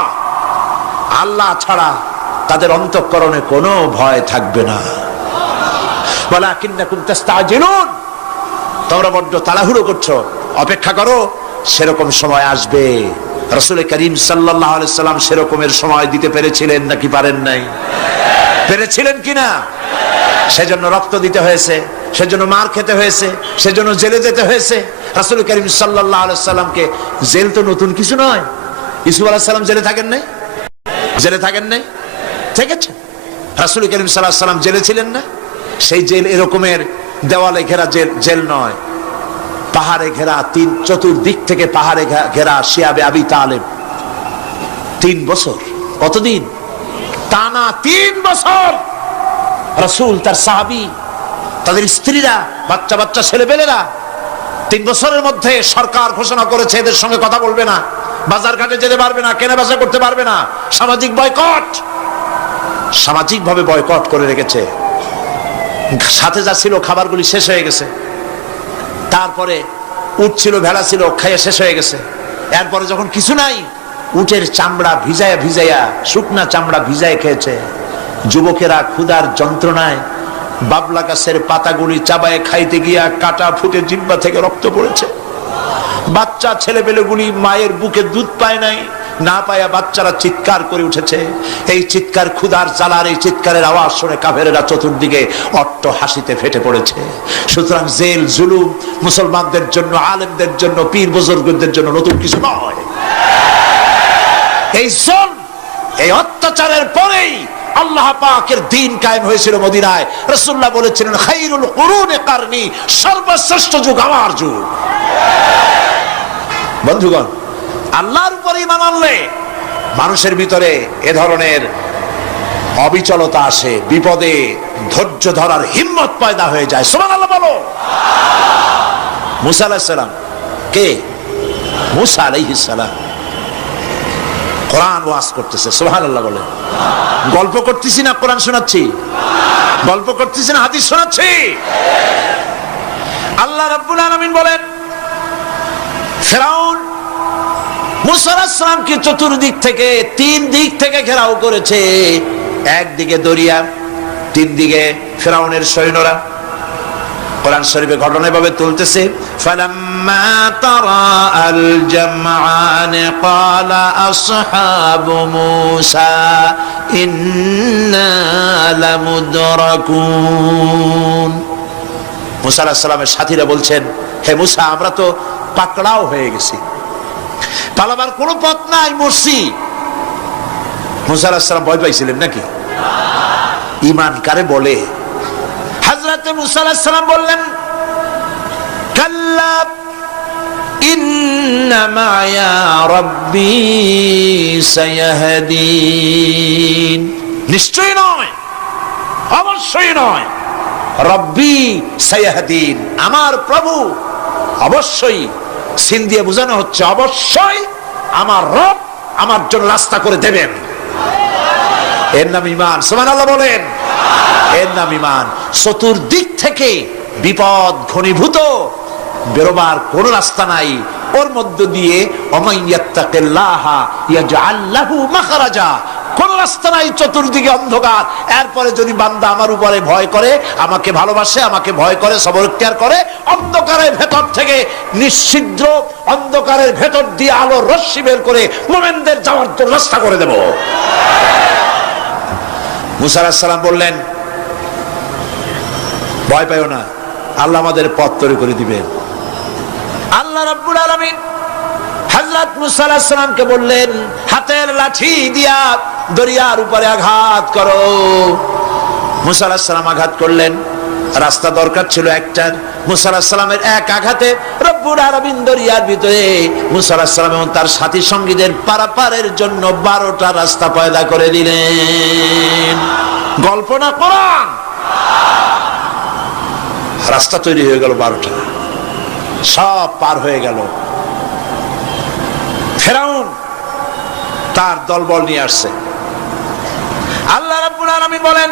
আল্লাহ ছাড়া তাদের অন্তঃকরণে কোনো ভয় থাকবে না। ওয়ালাকিন্নাকুম তাস্তাজিলুন, তোমরা বড্ড তাড়াহুড়ো করছো, অপেক্ষা করো, সেরকম সময় আসবে। রাসূল করিম সাল্লাল্লাহু আলাইহি সাল্লাম সেরকমের সময় দিতে পেরেছিলেন নাকি পারেন নাই? পেরেছিলেন কিনা? সেজন্য রক্ত দিতে হয়েছে, সেজন্য মার খেতে হয়েছে, সেজন্য জেলে যেতে হয়েছে। রাসূল করিম সাল্লাল্লাহু আলাইহি সাল্লামকে, জেল তো নতুন কিছু নয়। ইউসুফ আলাইহিস সালাম জেলে থাকেন নাই? জেলে থাকেন নাই? ঠিক আছে, রাসূল করিম সাল্লাল্লাহু আলাইহি সাল্লাম জেলে ছিলেন না? সেই জেল এরকমের দেওয়ালে ঘেরা জেল নয়, পাহাড়ে ঘেরা, চতুর্দিক থেকে পাহাড়ে ঘেরা শিয়াবে আবি তালেব। 3 বছর, কতদিন? টানা 3 বছর রাসূল, তার সাহাবী, তাদের স্ত্রীরা, বাচ্চা বাচ্চা ছেলেপেলেরা 3 বছরের মধ্যে সরকার ঘোষণা করেছে এদের সঙ্গে কথা বলবে না, বাজার ঘাটে যেতে পারবে না, কেনা বেচা করতে পারবে না, সামাজিক বয়কট, সামাজিকভাবে বয়কট করে রেখেছে। সাথে যা ছিল খাবারগুলি শেষ হয়ে গেছে। তারপরে উট ছিল, ভেড়া ছিল, খাইয়ে শেষ হয়ে গেছে। এরপরে যখন কিছু নাই, উটের চামড়া ভিজাইয়া ভিজাইয়া, শুকনা চামড়া ভিজায় খেয়েছে। যুবকেরা ক্ষুধার যন্ত্রণায় বাবলা গাছের পাতাগুলি চাবায়ে খাইতে গিয়া কাটা ফুটে জিহ্বা থেকে রক্ত পড়েছে। বাচ্চা ছেলেপেলেগুলি মায়ের বুকে দুধ পায় নাই, না পায়া বাচ্চারা চিৎকার করে উঠেছে। এই চিৎকার, ক্ষুধার জ্বালার এই চিৎকারের আওয়াজ শুনে কাফেরেরা চতুর্দিকে অট্ট হাসিতে ফেটে পড়েছে। সুতরাং জেল জুলুম মুসলমানদের জন্য, আলেমদের জন্য, পীর বুজুর্গদের জন্য নতুন কিছু নয়। এই জুলম, এই অত্যাচারের পরেই আল্লাহ পাকের দিন কায়েম হয়েছিল মদিনায়। রাসূলুল্লাহ বলেছিলেন, খায়রুল কুরুনে কারনি, সর্বশ্রেষ্ঠ যুগ আমার যুগ। বন্ধুগণ, আল্লাহর উপর ঈমান আনলে মানুষের ভিতরে এ ধরনের অবিচলতা আসে, বিপদে ধৈর্য ধরার হিম্মত পয়দা হয়ে যায়। সুবহানাল্লাহ বলো। মুসা আলাইহিস সালাম কে? মুসা আলাইহিস সালাম কোরআন ওয়াজ করতেছে। সুবহানাল্লাহ বলে। গল্প করতেছি না কোরআন শোনাচ্ছি? গল্প করতেছি না হাদিস শোনাচ্ছি? আল্লাহ রাব্বুল আলামিন বলেন, ফিরআউন মুসা আলাইহিস সালামকে চতুর্দিক থেকে, তিন দিক থেকে ঘেরাও করেছে। একদিকে দরিয়া, তিন দিকে ফিরআউনের সৈন্যরা। কোরআন শরীফে ঘটনা এভাবে তুলতেছে, ফালাম্মা তারা আল জামআন ক্বালা আসহাবু মূসা ইন্না লামুদরাকুন। মুসা আলাইহিস সালামের সাথীরা বলছেন, হে মুসা, আমরা তো পাকড়াও হয়ে গেছি, পালাবার কোনো পথ নাই, মরছি। মুসা আলাইহিস সালাম ভয় পাইছিলেন নাকি? ঈমান কারে বলে? হযরত মুসা আলাইহিস সালাম বললেন, কাল্লা ইন্না মা'য়া রাব্বী সায়াহদিন। নিশ্চয়ই নয়, অবশ্যই নয়। রব্বী সায়াহদিন, আমার প্রভু অবশ্যই, সিন দিয়ে বোঝানো হচ্ছে অবশ্যই আমার রব আমার জন্য রাস্তা করে দেবেন। এর নাম ঈমান। সুবহানাল্লাহ বলেন। এর নাম ঈমান। চতুর্দিক থেকে বিপদ ঘনীভূত, বেরোবার কোন রাস্তা নাই। ওর মধ্য দিয়ে ওমাইয়াত্তাকিল্লাহা ইয়াজআল লাহু মাখরাজা, কোন রাস্তা নাই, চতুর্দিকে অন্ধকার। এরপরে যদি বান্দা আমার উপরে ভয় করে, আমাকে ভালোবাসে, আমাকে ভয় করে, সবর ইখতিয়ার করে, অন্ধকারের ভেতর থেকে নিশ্ছিদ্র অন্ধকারের ভেতর দিয়ে আলোর রশ্মি বের করে মুমিনদের যাওয়ার জন্য রাস্তা করে দেব। মুসা আলাইহিস সালাম বললেন, ভয় পাইও না, আল্লাহ আমাদের পথ তৈরি করে দিবেন। আল্লাহ রাব্বুল আলামিন হযরত মুসা আলাইহিস সালামকে বললেন, হাতের লাঠি দিয়া দরিয়ার উপরে আঘাত করো। মুসা আলাইহিস সালাম আঘাত করলেন। রাস্তা দরকার ছিল একটা। মুসা আলাইহিস সালামের এক আঘাতে রব্বুল আলামিন দরিয়ার ভিতরে মুসা আলাইহিস সালাম এবং তার সাথী সঙ্গীদের পারাপারের জন্য 12টা রাস্তা পয়দা করে দিলেন। গল্প না কোরআন। রাস্তা তৈরি হয়ে গেল 12টা, সব পার হয়ে গেল। ফিরআউন তার দলবল নিয়ে আসছে। আল্লাহ রাব্বুল আলামিন বলেন,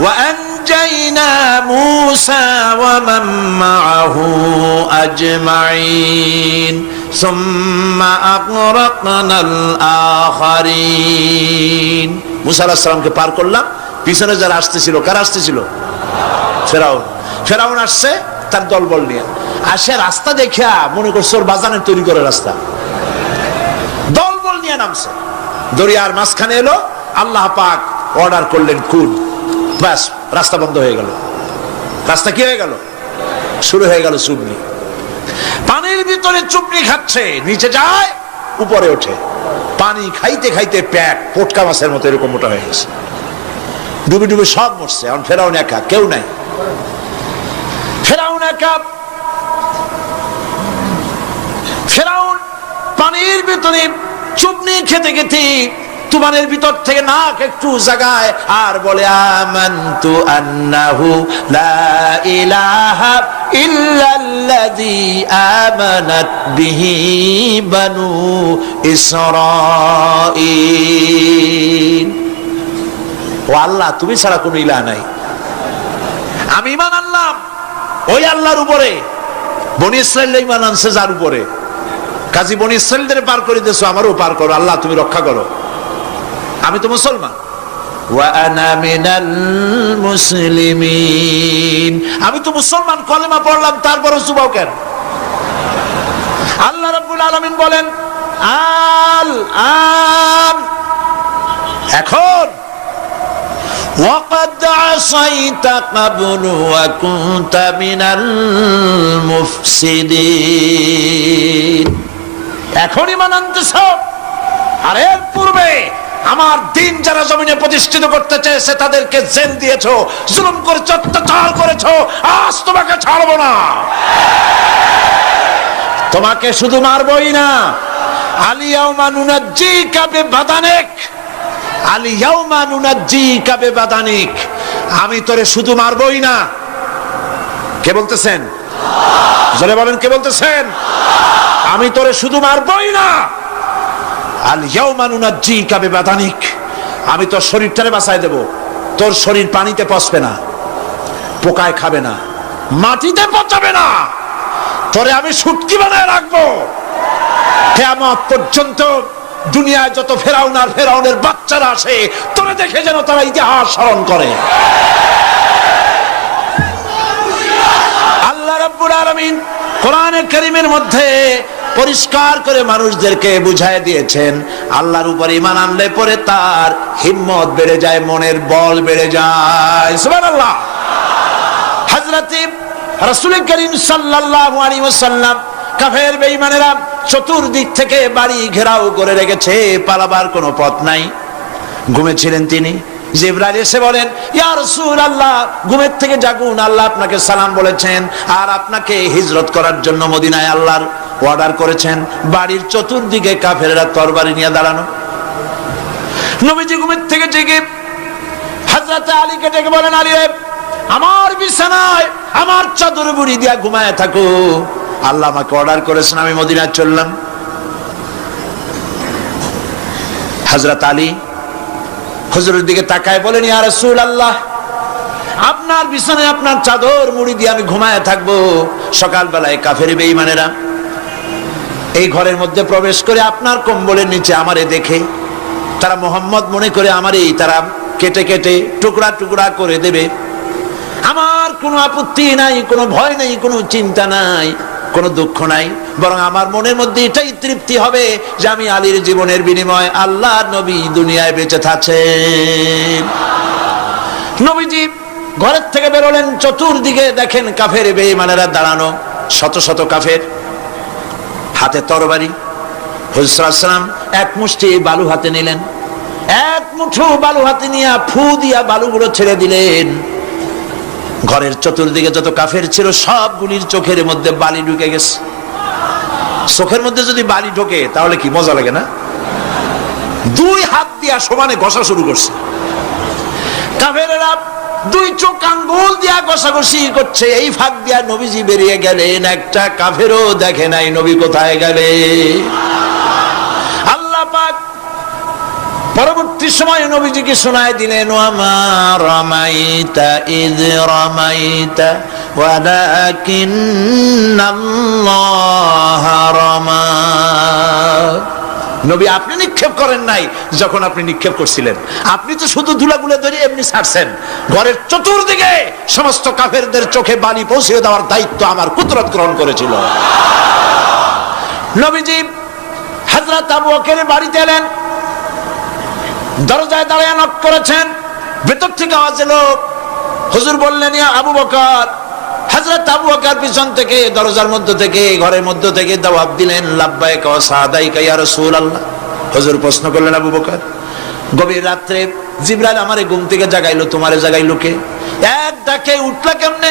ওয়া আনজাইনা মূসা ওয়া মান মাআহু আজমাইন সুম্মা আগরাকনাল আখারিন। মূসা আলাইহিস সালামকে পার করলাম, পিছনে যারা আসতেছিল, কারা আসতেছিল? ফিরআউন। ফিরআউন আসছে তার দলবল নিয়ে। আসে রাস্তা দেখিয়া মনে করছে ওর বাজানের তৈরি করে রাস্তা, দলবল নিয়ে নামছে। দরিয়ার মাঝখানে এলো, আল্লাহ পাক অর্ডার করলেন কুন, ব্যাস রাস্তা বন্ধ হয়ে গেল। রাস্তা কি হয়ে গেল? শুরু হয়ে গেল চুবনি। পানির ভিতরে চুবনি খাচ্ছে, নিচে যায়, উপরে ওঠে। পানি খাইতে খাইতে পেট পোটকা মাছের মতো এরকম মোটা হয়ে গেছে। ডুবে ডুবে সব মরছে। এখন ফেরাউন একা, কেউ নাই। ফেরাউন একা। ফেরাউন পানির ভিতরে চুবনি খেতে খেতে তুমানের ভিতর থেকে নাক একটু জাগায় আর বলে, আমানতু আন্নাহু লা ইলাহা ইল্লাল্লাযী আমানাত বিহি বানু ইসরাঈল। ও আল্লাহ, তুমি ছাড়া কোনো ইলাহ নাই, আমি ঈমান আনলাম ওই আল্লাহর উপরে। বনি ইসরাঈল ঈমান আনছে যার উপরে, কাজী বনি ইসরাঈলদের পার করে দিয়েছো, আমারও পার করো। আল্লাহ তুমি রক্ষা করো, আমি তো মুসলমান। ওয়া আনা মিনাল মুসলিমিন। আমি তো মুসলমান, কলেমা পড়লাম, তারপরও চুবাও কেন? আল্লাহ রাব্বুল আলামিন বলেন আল আন, এখন ওয়াকাদ আসাইতা ক্বাবলু ওয়া কুনতা মিনাল মুফসিদিন, এখন ঈমান আনতেছ, আর এর পূর্বে আমার দিন যারা জমিনে প্রতিষ্ঠিত করতে চেয়েছে তাদেরকে জেল দিয়েছো, জুলুম করেছো, অত্যাচার করেছো, আজ তোমাকে ছাড়বো না। তোমাকে শুধু মারবই না, আলিয়াউমা নুনাজ্জিকা বিবাদানিক, আলিয়াউমা নুনাজ্জিকা বিবাদানিক, আমি তোরে শুধু মারবই না। কে বলতেছেন? জোরে বলেন, কে বলতেছেন? আমি তোরে শুধু মারবই না, আলিয়াউমা নুনাজ্জিকা বিবাদানিক, আমি তোর শরীরটারে বাঁচায় দেব। তোর শরীর পানিতে পচবে না, পোকায় খাবে না, মাটিতে পচাবে না, তোরে আমি শুটকি বানায় রাখবো। কিয়ামত পর্যন্ত দুনিয়ায় যত ফেরাউন আর ফেরাউনের বাচ্চারা আসে, তোরে দেখে যেন তারা ইতিহাস স্মরণ করে। আল্লাহ রাব্বুল আলামিন কোরআনে কারীমের মধ্যে পরিষ্কার করে মানুষদেরকে বুঝায় দিয়েছেন, আল্লাহর উপর ঈমান আনলে পরে তার হিম্মত বেড়ে যায়, মনের বল বেড়ে যায়। সুবহানাল্লাহ। হযরত রাসূল করিম সাল্লাল্লাহু আলাইহি ওয়াসাল্লাম কাফের বেঈমানেরা চতুর্দিক থেকে বাড়ি ঘেরাও করে রেখেছে, পালাবার কোনো পথ নাই। ঘুমেছিলেন তিনি, জিবরাইল এসে বলেন, ইয়া রাসূলুল্লাহ, ঘুমের থেকে জাগুন, আল্লাহ আপনাকে সালাম বলেছেন, আর আপনাকে হিজরত করার জন্য মদিনায় আল্লাহর অর্ডার করেছেন। বাড়ির চতুর্দিকে কাফেররা তরবারি নিয়ে দাঁড়ানো। নবীজি ঘুমের থেকে জেগে হযরত আলীকে ডেকে বলেন, আলী রে, আমার বিছানায় আমার চাদর মুড়ি দিয়া ঘুমায় থাকো, আল্লাহ আমাকে অর্ডার করেছেন, আমি মদিনায় চললাম। হযরত আলী হুজুরের দিকে তাকায় বলেন, ইয়া রাসূলুল্লাহ, আপনার বিছানায় আপনার চাদর মুড়ি দিয়ে আমি ঘুমায় থাকবো, সকালবেলায় কাফের বেঈমানেরা এই ঘরের মধ্যে প্রবেশ করে আপনার কম্বলের নিচে আমারে দেখে তারা মোহাম্মদ মনে করে আমারই তারা কেটে কেটে টুকরা টুকরা করে দেবে। আমার কোনো আপত্তি নাই, কোনো ভয় নাই, কোনো চিন্তা নাই, কোনো দুঃখ নাই, বরং আমার মনের মধ্যে এটাই তৃপ্তি হবে যে আমি আলীর জীবনের বিনিময়ে আল্লাহর নবী দুনিয়ায় বেঁচে থাকেন। নবীজি ঘরের থেকে বেরোলেন, চতুর্দিকে দেখেন কাফের বেঈমানেরা দাঁড়ানো, শত শত কাফের, হাতে তরবারি। হুজুর সাল্লাল্লাহু আলাইহি ওয়াসাল্লাম এক মুষ্টি বালু হাতে নিলেন, এক মুঠো বালু হাতে নিয়ে ফু দিয়া বালুগুলো ছেড়ে দিলেন। ঘরের চতুর্দিকে যত কাফের ছিল সবগুলির চোখের মধ্যে বালি ঢুকে গেছে। চোখের মধ্যে যদি বালি ঢোকে তাহলে কি মজা লাগে না? দুই হাত দিয়া সমানে ঘষা শুরু করছে কাফেরেরা, দুই চোখ আঙ্গুল দিয়া ঘষাঘষি করছে। এই ফাঁক দিয়া নবীজি বেরিয়ে গেলেন, একটা কাফেরও দেখে নাই নবী কোথায় গেলে। আল্লাহ পাক পরবর্তী সময় নবীজিকে শোনায় দিলেন, ওয়ামা রামাইতা ইয রামাইতা ওয়ালাকিন্নাল্লাহ রামা। নবী, আপনি নিক্ষেপ করেন নাই যখন আপনি নিক্ষেপ করছিলেন, আপনি তো শুধু ধুলাগুলো ধরে এমনি ছাড়ছেন। ঘরের চতুর্দিকে সমস্ত কাফেরদের চোখে বালি পৌঁছে দেওয়ার দায়িত্ব আমার কুদরত গ্রহণ করেছিল। নবীজি হযরত আবু বকরের বাড়িতে এলেন, দরজায় দাঁড়িয়ে নক করেছেন, ভেতর থেকে আওয়াজ এলো। হুজুর বললেন, ইয়া আবু বকর। হযরত আবু বকর পিছন থেকে দরজার মধ্য থেকে ঘরের মধ্য থেকে জবাব দিলেন, লাব্বাইকা ওয়া সাদাইকা ইয়া রাসূলুল্লাহ। হুজুর প্রশ্ন করলেন, আবু বকর, গভীর রাত্রে জিবরাইল আমারে ঘুম থেকে জাগাইলো, তোমারে জাগাইলো কে? এক ডাকে উঠলা কেমনে?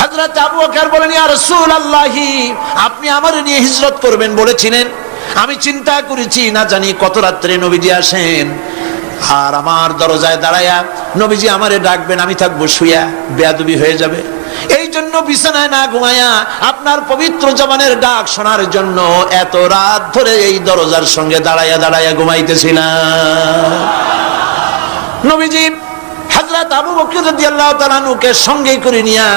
হযরত আবু বকর বলেন, ইয়া রাসূলুল্লাহ, আপনি আমারে নিয়ে হিজরত করবেন বলেছিলেন, আমি চিন্তা করেছি না জানি কত রাত্রে নবীজি আসেন, আর আমার দরজায় দাঁড়ায়া নবীজি আমারে ডাকবেন, আমি থাকবো শুয়া, বেয়াদবি হয়ে যাবে। এই জন্য বিছানায় না ঘুমায়া আপনার পবিত্র জবানের ডাক শোনার জন্য এত রাত ধরে এই দরজার সঙ্গে দাঁড়ায়া দাঁড়ায়া ঘুমাইতেছিলাম। নবীজি হযরত আবু বকর রাদিয়াল্লাহু তাআলা আনহুকে সঙ্গে করে নিয়া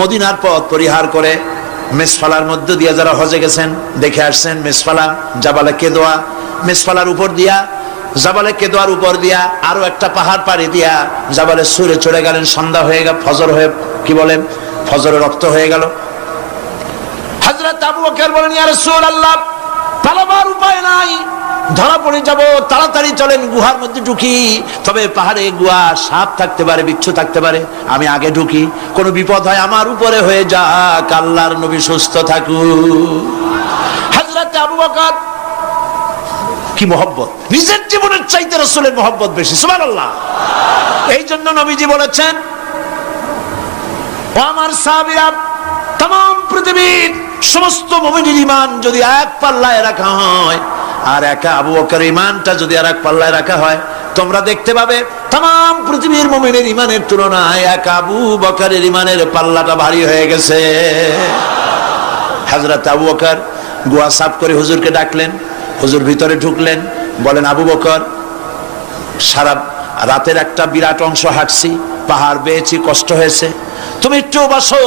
মদিনার পথ পরিহার করে মেসফালার মধ্য দিয়ে, যারা হজে গেছেন দেখে আসছেন, মেসফালা জাবালে কেদোয়া, মেসফালার উপর দিয়া জাবালে কেদোয়ার উপর দিয়া আরো একটা পাহাড় পাড়ি দিয়া জাবালে সুরে চড়ে গেলেন। সন্ধ্যা হয়ে গেল, ফজর হয়ে কি বলেন, ফজরের রক্ত হয়ে গেল। হযরত আবু বকর বলেন, ইয়া রাসূলুল্লাহ, পালাবার উপায় নাই, ধরা পড়ে যাব, তাড়াতাড়ি চলেন গুহার মধ্যে ঢুকি। তবে পাহাড়ে গুহা, সাপ থাকতে পারে, বিচ্ছু থাকতে পারে, আমি আগে ঢুকি, কোনো বিপদ হয় আমার উপরে হয়ে যাক, আল্লাহর নবী সুস্থ থাকুক। হযরত আবু বকর কি মহব্বত, নিজের জীবনের চাইতে রাসূলের মহব্বত বেশি, সুবহানাল্লাহ। এই জন্য নবীজি বলেছেন, ও আমার সাহাবীরা, तमाम পৃথিবীর সমস্ত মুমিনের ঈমান যদি এক পাল্লায় রাখা হয়, আর একা আবু বকরের ঈমানটা যদি আর এক পাল্লায় রাখা হয়, তোমরা দেখতে পাবে तमाम পৃথিবীর মুমিনের ঈমানের তুলনায় এক আবু বকরের ঈমানের পাল্লাটা ভারী হয়ে গেছে। হযরত আবু বকর গুহা সাফ করে হুজুরকে ডাকলেন। হুজুর ভিতরে ঢুকলেন, বলেন, আবু বকর, সারা রাতের একটা বিরাট অংশ হাঁটছি, পাহাড় বেয়েছি, কষ্ট হয়েছে, তুমি একটু বসো,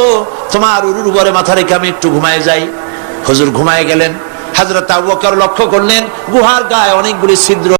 তোমার উরুর উপরে মাথা রেখে আমি একটু ঘুমায় যাই। হুজুর ঘুমায় গেলেন। হযরত আবু বকর লক্ষ্য করলেন গুহার গায়ে অনেকগুলি ছিদ্র।